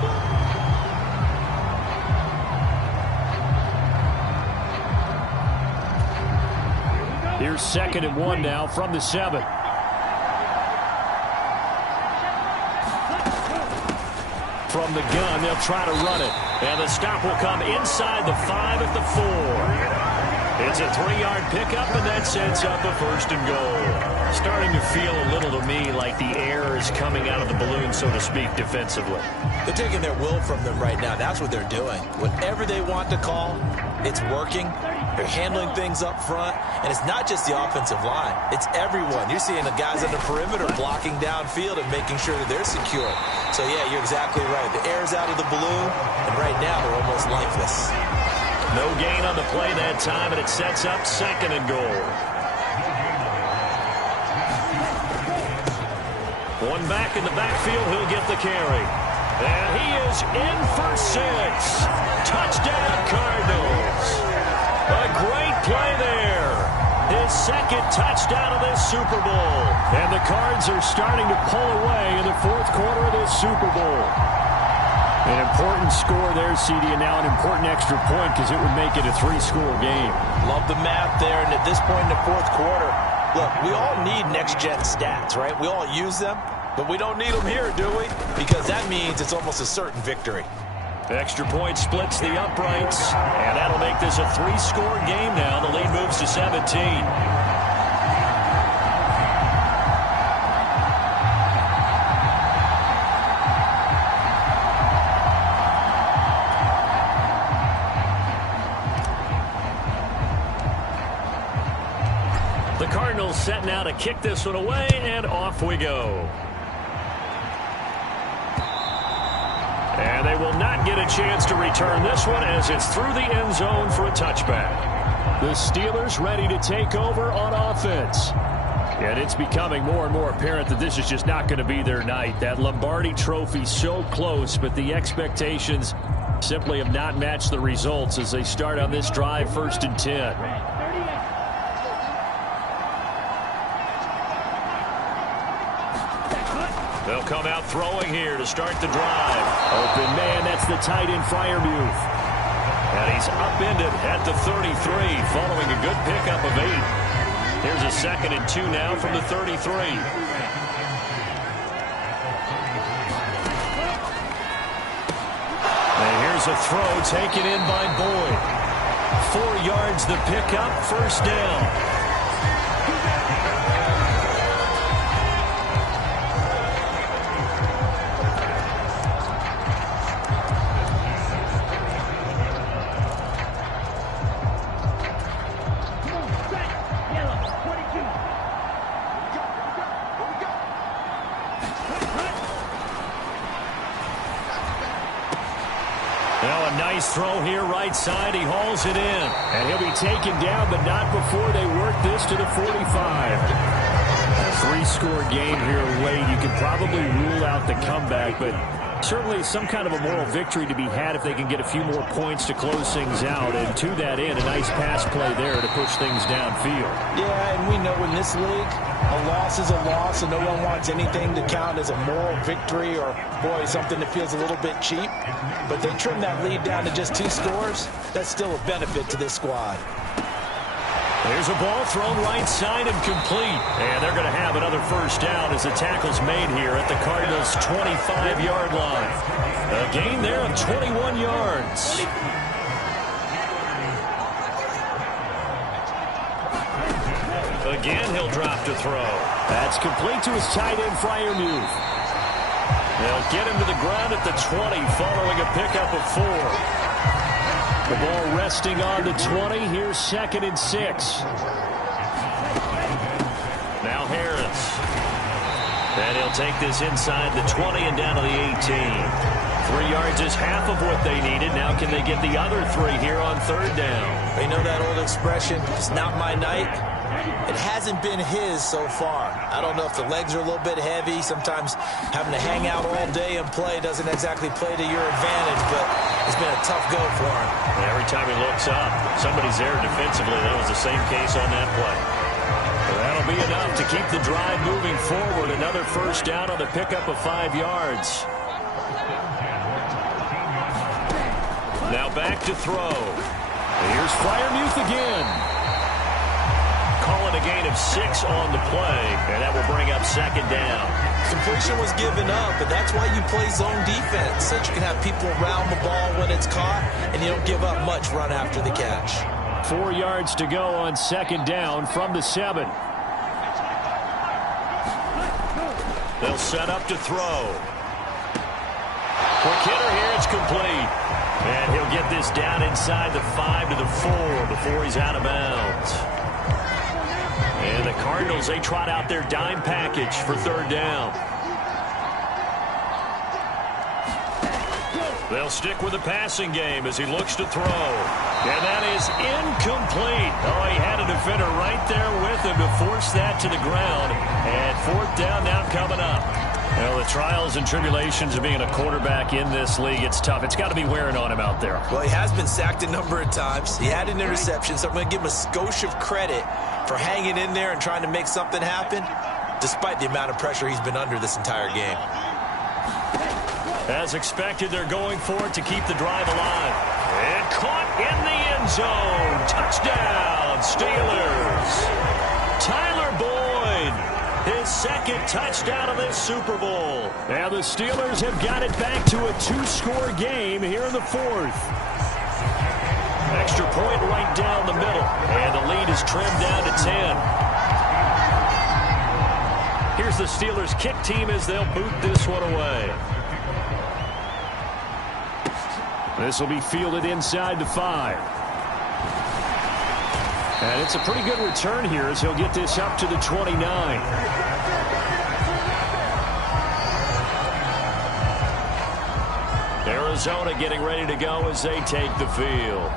Here's 2nd and 1 now from the 7. From the gun, they'll try to run it. And the stop will come inside the 5 at the 4. It's a 3-yard pickup, and that sets up a first and goal. Starting to feel a little to me like the air is coming out of the balloon, so to speak, defensively. They're taking their will from them right now. That's what they're doing. Whatever they want to call, it's working. They're handling things up front. And it's not just the offensive line. It's everyone. You're seeing the guys on the perimeter blocking downfield and making sure that they're secure. So, yeah, you're exactly right. The air's out of the balloon, and right now they're almost lifeless. No gain on the play that time, and it sets up second and goal. One back in the backfield, he'll get the carry. And he is in for 6. Touchdown, Cardinals. A great play there. His second touchdown of this Super Bowl. And the Cards are starting to pull away in the fourth quarter of this Super Bowl. An important score there, CD, and now an important extra point because it would make it a 3-score game. Love the math there, and at this point in the fourth quarter, look, we all need next-gen stats, right? We all use them, but we don't need them here, do we? Because that means it's almost a certain victory. Extra point splits the uprights, and that'll make this a 3-score game now. The lead moves to 17. The Cardinals set now to kick this one away, and off we go. And they will not get a chance to return this one as it's through the end zone for a touchback. The Steelers ready to take over on offense. And it's becoming more and more apparent that this is just not going to be their night. That Lombardi trophy so close, but the expectations simply have not matched the results as they start on this drive, 1st and 10. They'll come out throwing here to start the drive. Open man, that's the tight end, Freiermuth. And he's upended at the 33, following a good pickup of 8. Here's a 2nd and 2 now from the 33. And here's a throw taken in by Boyd. 4 yards the pickup, 1st down. Throw here right side. He hauls it in. And he'll be taken down, but not before they work this to the 45. A 3-score game here late. You can probably rule out the comeback, but certainly some kind of a moral victory to be had if they can get a few more points to close things out. And to that end, a nice pass play there to push things downfield. Yeah, and we know in this league, a loss is a loss, and no one wants anything to count as a moral victory or, boy, something that feels a little bit cheap. But they trim that lead down to just 2 scores. That's still a benefit to this squad. There's a ball thrown right side and complete. And they're going to have another 1st down as the tackle's made here at the Cardinals' 25-yard line. A gain there of 21 yards. Again, he'll drop to throw. That's complete to his tight end, Freiermuth. They'll get him to the ground at the 20 following a pickup of 4. The ball resting on the 20. Here's 2nd and 6. Now Harris. And he'll take this inside the 20 and down to the 18. 3 yards is half of what they needed. Now can they get the other 3 here on 3rd down? They know that old expression, it's not my night. It hasn't been his so far. I don't know if the legs are a little bit heavy. Sometimes having to hang out all day and play doesn't exactly play to your advantage, but it's been a tough go for him. Every time he looks up, somebody's there defensively. That was the same case on that play. Well, that'll be enough to keep the drive moving forward. Another 1st down on the pickup of 5 yards. Now back to throw. Here's Freiermuth again. Call it a gain of 6 on the play, and that will bring up second down. Completion was given up, but that's why you play zone defense, so that you can have people around the ball when it's caught, and you don't give up much run after the catch. 4 yards to go on second down from the 7. They'll set up to throw. Quick hitter here, it's complete. And he'll get this down inside the 5 to the 4 before he's out of bounds. And the Cardinals, they trot out their dime package for third down. They'll stick with the passing game as he looks to throw. And that is incomplete. Oh, he had a defender right there with him to force that to the ground. And fourth down now coming up. Well, the trials and tribulations of being a quarterback in this league, it's tough. It's got to be wearing on him out there. Well, he has been sacked a number of times. He had an interception, so I'm going to give him a skosh of credit for hanging in there and trying to make something happen, despite the amount of pressure he's been under this entire game. As expected, they're going for it to keep the drive alive. And caught in the end zone. Touchdown, Steelers. Tyler Boyd, his second touchdown of this Super Bowl. And the Steelers have got it back to a 2-score game here in the 4th. Extra point right down the middle. And the lead is trimmed down to 10. Here's the Steelers kick team as they'll boot this one away. This will be fielded inside the 5. And it's a pretty good return here as he'll get this up to the 29. Arizona getting ready to go as they take the field.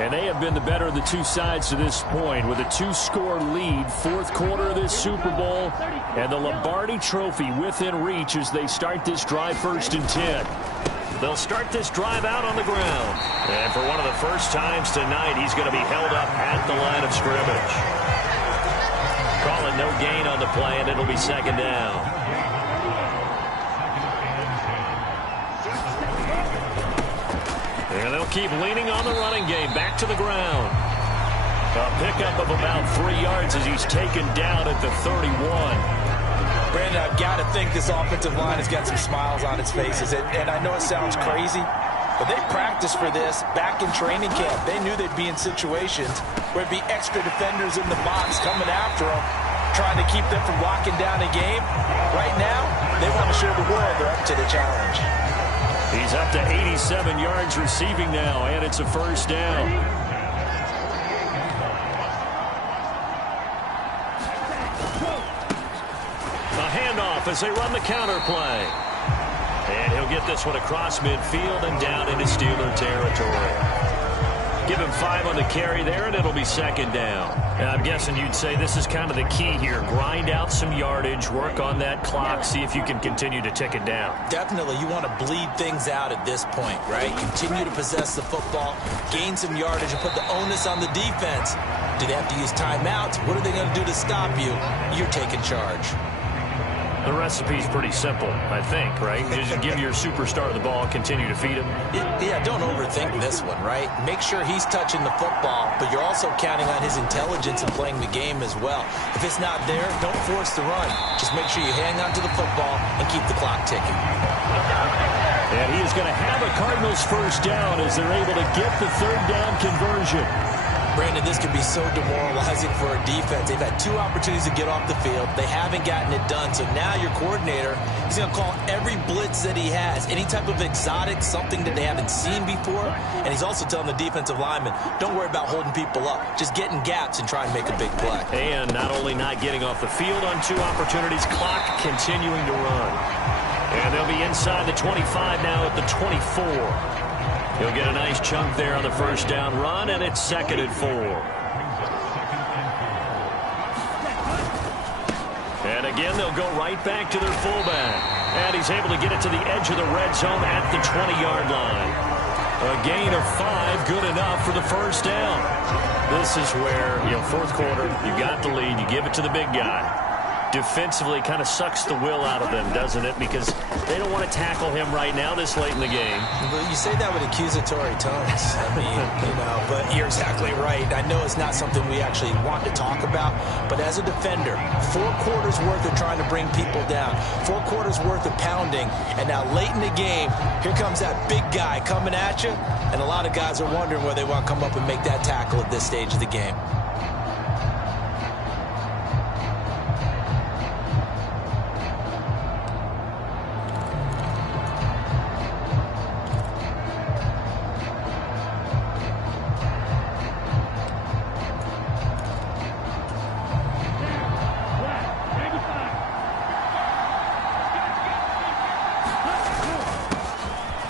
And they have been the better of the two sides to this point with a 2-score lead, 4th quarter of this Super Bowl, and the Lombardi Trophy within reach as they start this drive 1st and 10. They'll start this drive out on the ground. And for one of the first times tonight, he's going to be held up at the line of scrimmage. Calling no gain on the play, and it'll be second down. And they'll keep leaning on the running game. Back to the ground. A pickup of about 3 yards as he's taken down at the 31. Brandon, I've got to think this offensive line has got some smiles on its faces. And I know it sounds crazy, but they practiced for this back in training camp. They knew they'd be in situations where it'd be extra defenders in the box coming after them, trying to keep them from locking down a game. Right now, they want to show the world they're up to the challenge. He's up to 87 yards receiving now, and it's a first down. As they run the counter play. And he'll get this one across midfield and down into Steeler territory. Give him 5 on the carry there, and it'll be second down. And I'm guessing you'd say this is kind of the key here. Grind out some yardage, work on that clock, see if you can continue to tick it down. Definitely. You want to bleed things out at this point, right? Continue to possess the football, gain some yardage, and put the onus on the defense. Do they have to use timeouts? What are they going to do to stop you? You're taking charge. The recipe's pretty simple, I think, right? Just give your superstar the ball, continue to feed him. Yeah, don't overthink this one, right? Make sure he's touching the football, but you're also counting on his intelligence in playing the game as well. If it's not there, don't force the run. Just make sure you hang on to the football and keep the clock ticking. And he is going to have a Cardinals first down as they're able to get the third down conversion. Brandon, this can be so demoralizing for a defense. They've had 2 opportunities to get off the field. They haven't gotten it done. So now your coordinator is going to call every blitz that he has, any type of exotic, something that they haven't seen before. And he's also telling the defensive lineman, don't worry about holding people up. Just get in gaps and try and make a big play. And not only not getting off the field on 2 opportunities, clock continuing to run. And they'll be inside the 25 now at the 24. He'll get a nice chunk there on the first down run, and it's second and 4. And again, they'll go right back to their fullback. And he's able to get it to the edge of the red zone at the 20-yard line. A gain of 5, good enough for the first down. This is where, 4th quarter, you got the lead, you give it to the big guy. defensively kind of sucks the will out of them, doesn't it? Because they don't want to tackle him right now this late in the game. Well, you say that with accusatory tones. I mean, but you're exactly right. I know it's not something we actually want to talk about, but as a defender, 4 quarters worth of trying to bring people down, 4 quarters worth of pounding, and now late in the game, here comes that big guy coming at you, and a lot of guys are wondering whether they want to come up and make that tackle at this stage of the game.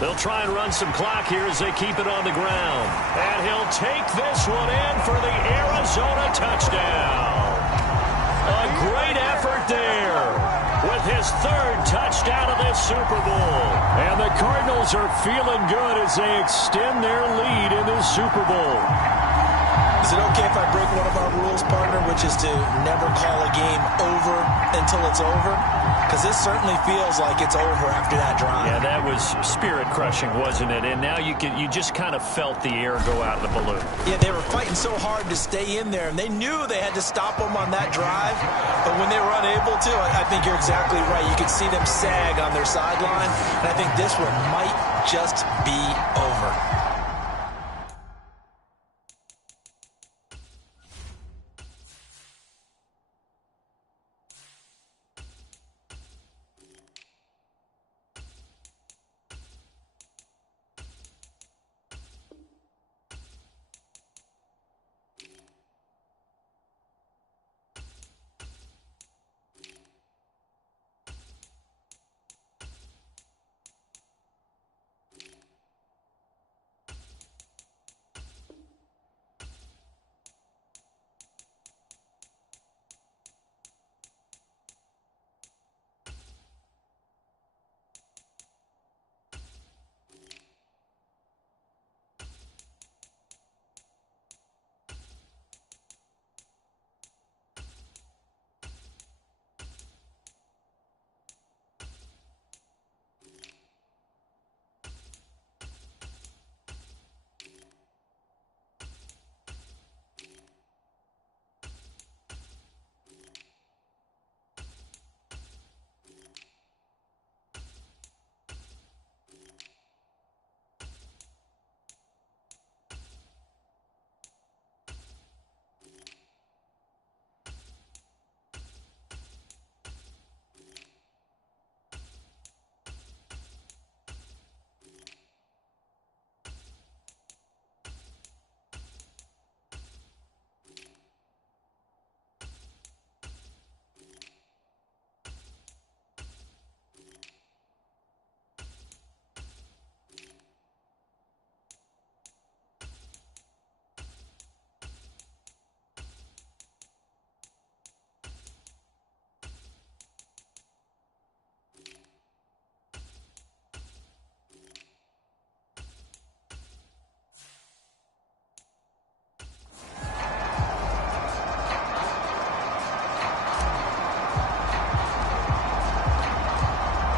They'll try and run some clock here as they keep it on the ground. And he'll take this one in for the Arizona touchdown. A great effort there with his 3rd touchdown of this Super Bowl. And the Cardinals are feeling good as they extend their lead in this Super Bowl. Is it okay if I break one of our rules, partner, which is to never call a game over until it's over? Because this certainly feels like it's over after that drive. Yeah, that was spirit-crushing, wasn't it? And now you just kind of felt the air go out of the balloon. Yeah, they were fighting so hard to stay in there, and they knew they had to stop them on that drive. But when they were unable to, I think you're exactly right. You could see them sag on their sideline, and I think this one might just be over.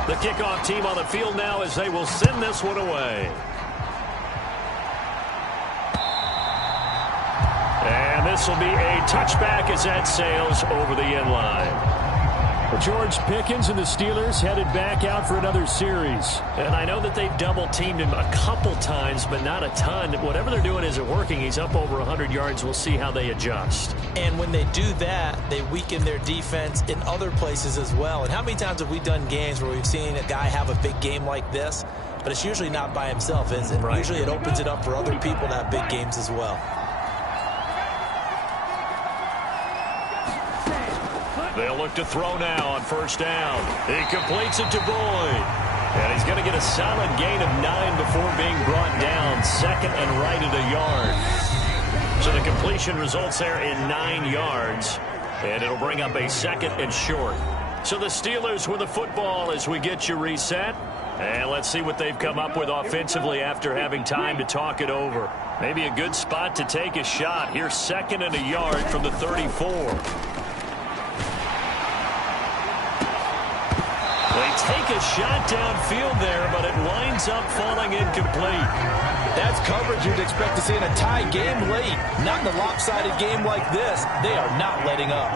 The kickoff team on the field now as they will send this one away. And this will be a touchback as that sails over the end line. Well, George, Pickens and the Steelers headed back out for another series. And I know that they've double-teamed him a couple times, but not a ton. Whatever they're doing isn't working. He's up over 100 yards. We'll see how they adjust. And when they do that, they weaken their defense in other places as well. And how many times have we done games where we've seen a guy have a big game like this, but it's usually not by himself, is it? Right. Usually it opens it up for other people to have big games as well. They'll look to throw now on first down. He completes it to Boyd. And he's going to get a solid gain of 9 before being brought down. Second and right at a yard. So the completion results there in 9 yards. And it'll bring up a second and short. So the Steelers with the football as we get you reset. And let's see what they've come up with offensively after having time to talk it over. Maybe a good spot to take a shot. Here's second and a yard from the 34. take a shot downfield there, but it winds up falling incomplete. That's coverage you'd expect to see in a tie game late. Not in a lopsided game like this. They are not letting up.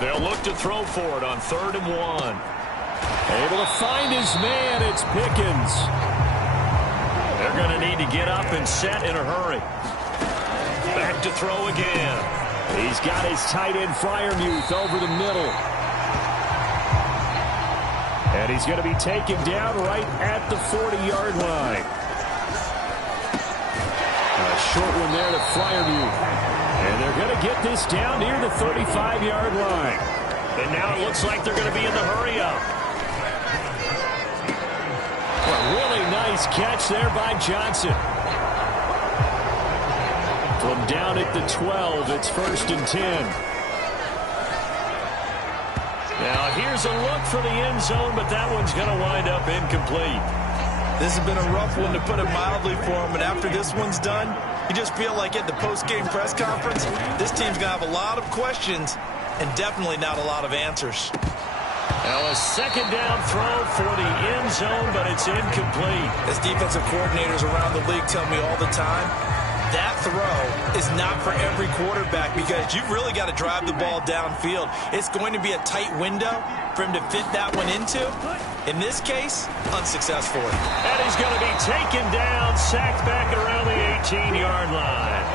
They'll look to throw for it on 3rd and 1. Able to find his man. It's Pickens. They're going to need to get up and set in a hurry. Back to throw again. He's got his tight end Freiermuth over the middle. And he's going to be taken down right at the 40-yard line. A short one there to Freiermuth. And they're going to get this down near the 35-yard line. And now it looks like they're going to be in the hurry-up. A really nice catch there by Johnson. From down at the 12, it's 1st and 10. Now here's a look for the end zone, but that one's going to wind up incomplete. This has been a rough one, to put it mildly, for him. And after this one's done, you just feel like at the post-game press conference, this team's going to have a lot of questions and definitely not a lot of answers. Now a 2nd down throw for the end zone, but it's incomplete. As defensive coordinators around the league tell me all the time, that throw is not for every quarterback, because you've really got to drive the ball downfield. It's going to be a tight window for him to fit that one into. In this case, unsuccessfully. And he's going to be taken down, sacked back around the 18-yard line.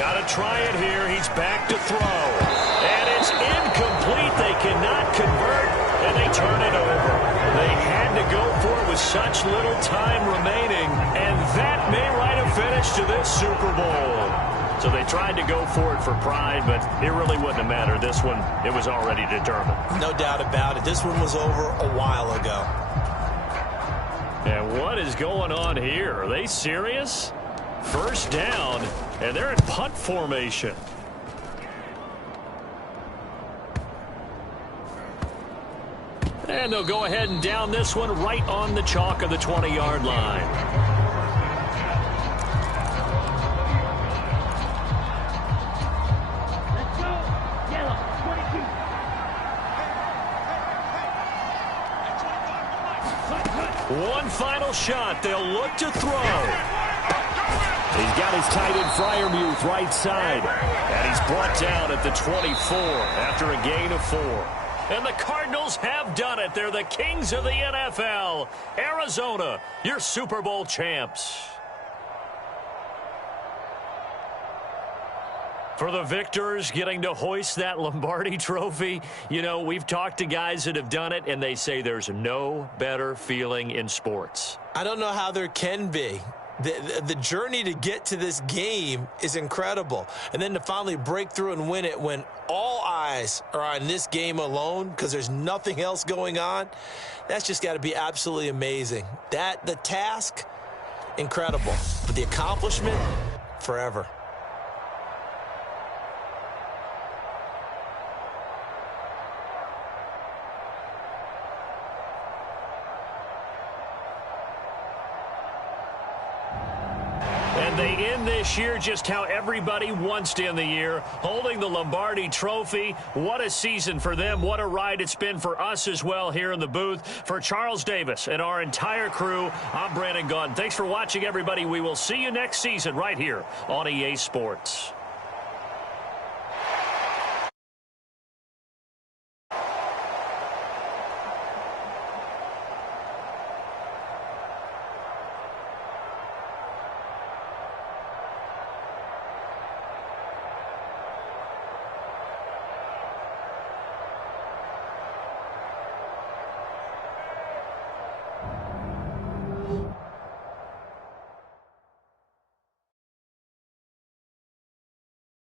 Got to try it here. He's back to throw. And it's incomplete. They cannot convert, and they turn it over. They had to go for it with such little time remaining, and that may write a finish to this Super Bowl. So they tried to go for it for pride, but it really wouldn't have mattered. This one, it was already determined. No doubt about it. This one was over a while ago. And what is going on here? Are they serious? 1st down, and they're in punt formation. And they'll go ahead and down this one right on the chalk of the 20-yard line. Let's go. Yellow, 22. One final shot. They'll look to throw. He's got his tight end Freiermuth right side. And he's brought down at the 24 after a gain of 4. And the Cardinals have done it. They're the kings of the NFL. Arizona, your Super Bowl champs. For the victors, getting to hoist that Lombardi trophy, you know, we've talked to guys that have done it, and they say there's no better feeling in sports. I don't know how there can be. The journey to get to this game is incredible. And then to finally break through and win it when all eyes are on this game alone because there's nothing else going on, that's just got to be absolutely amazing. The task, incredible. But the accomplishment, forever. They end this year just how everybody wants to end the year, holding the Lombardi trophy. What a season for them. What a ride it's been for us as well here in the booth. For Charles Davis and our entire crew, I'm Brandon Gaudin. Thanks for watching, everybody. We will see you next season right here on EA Sports.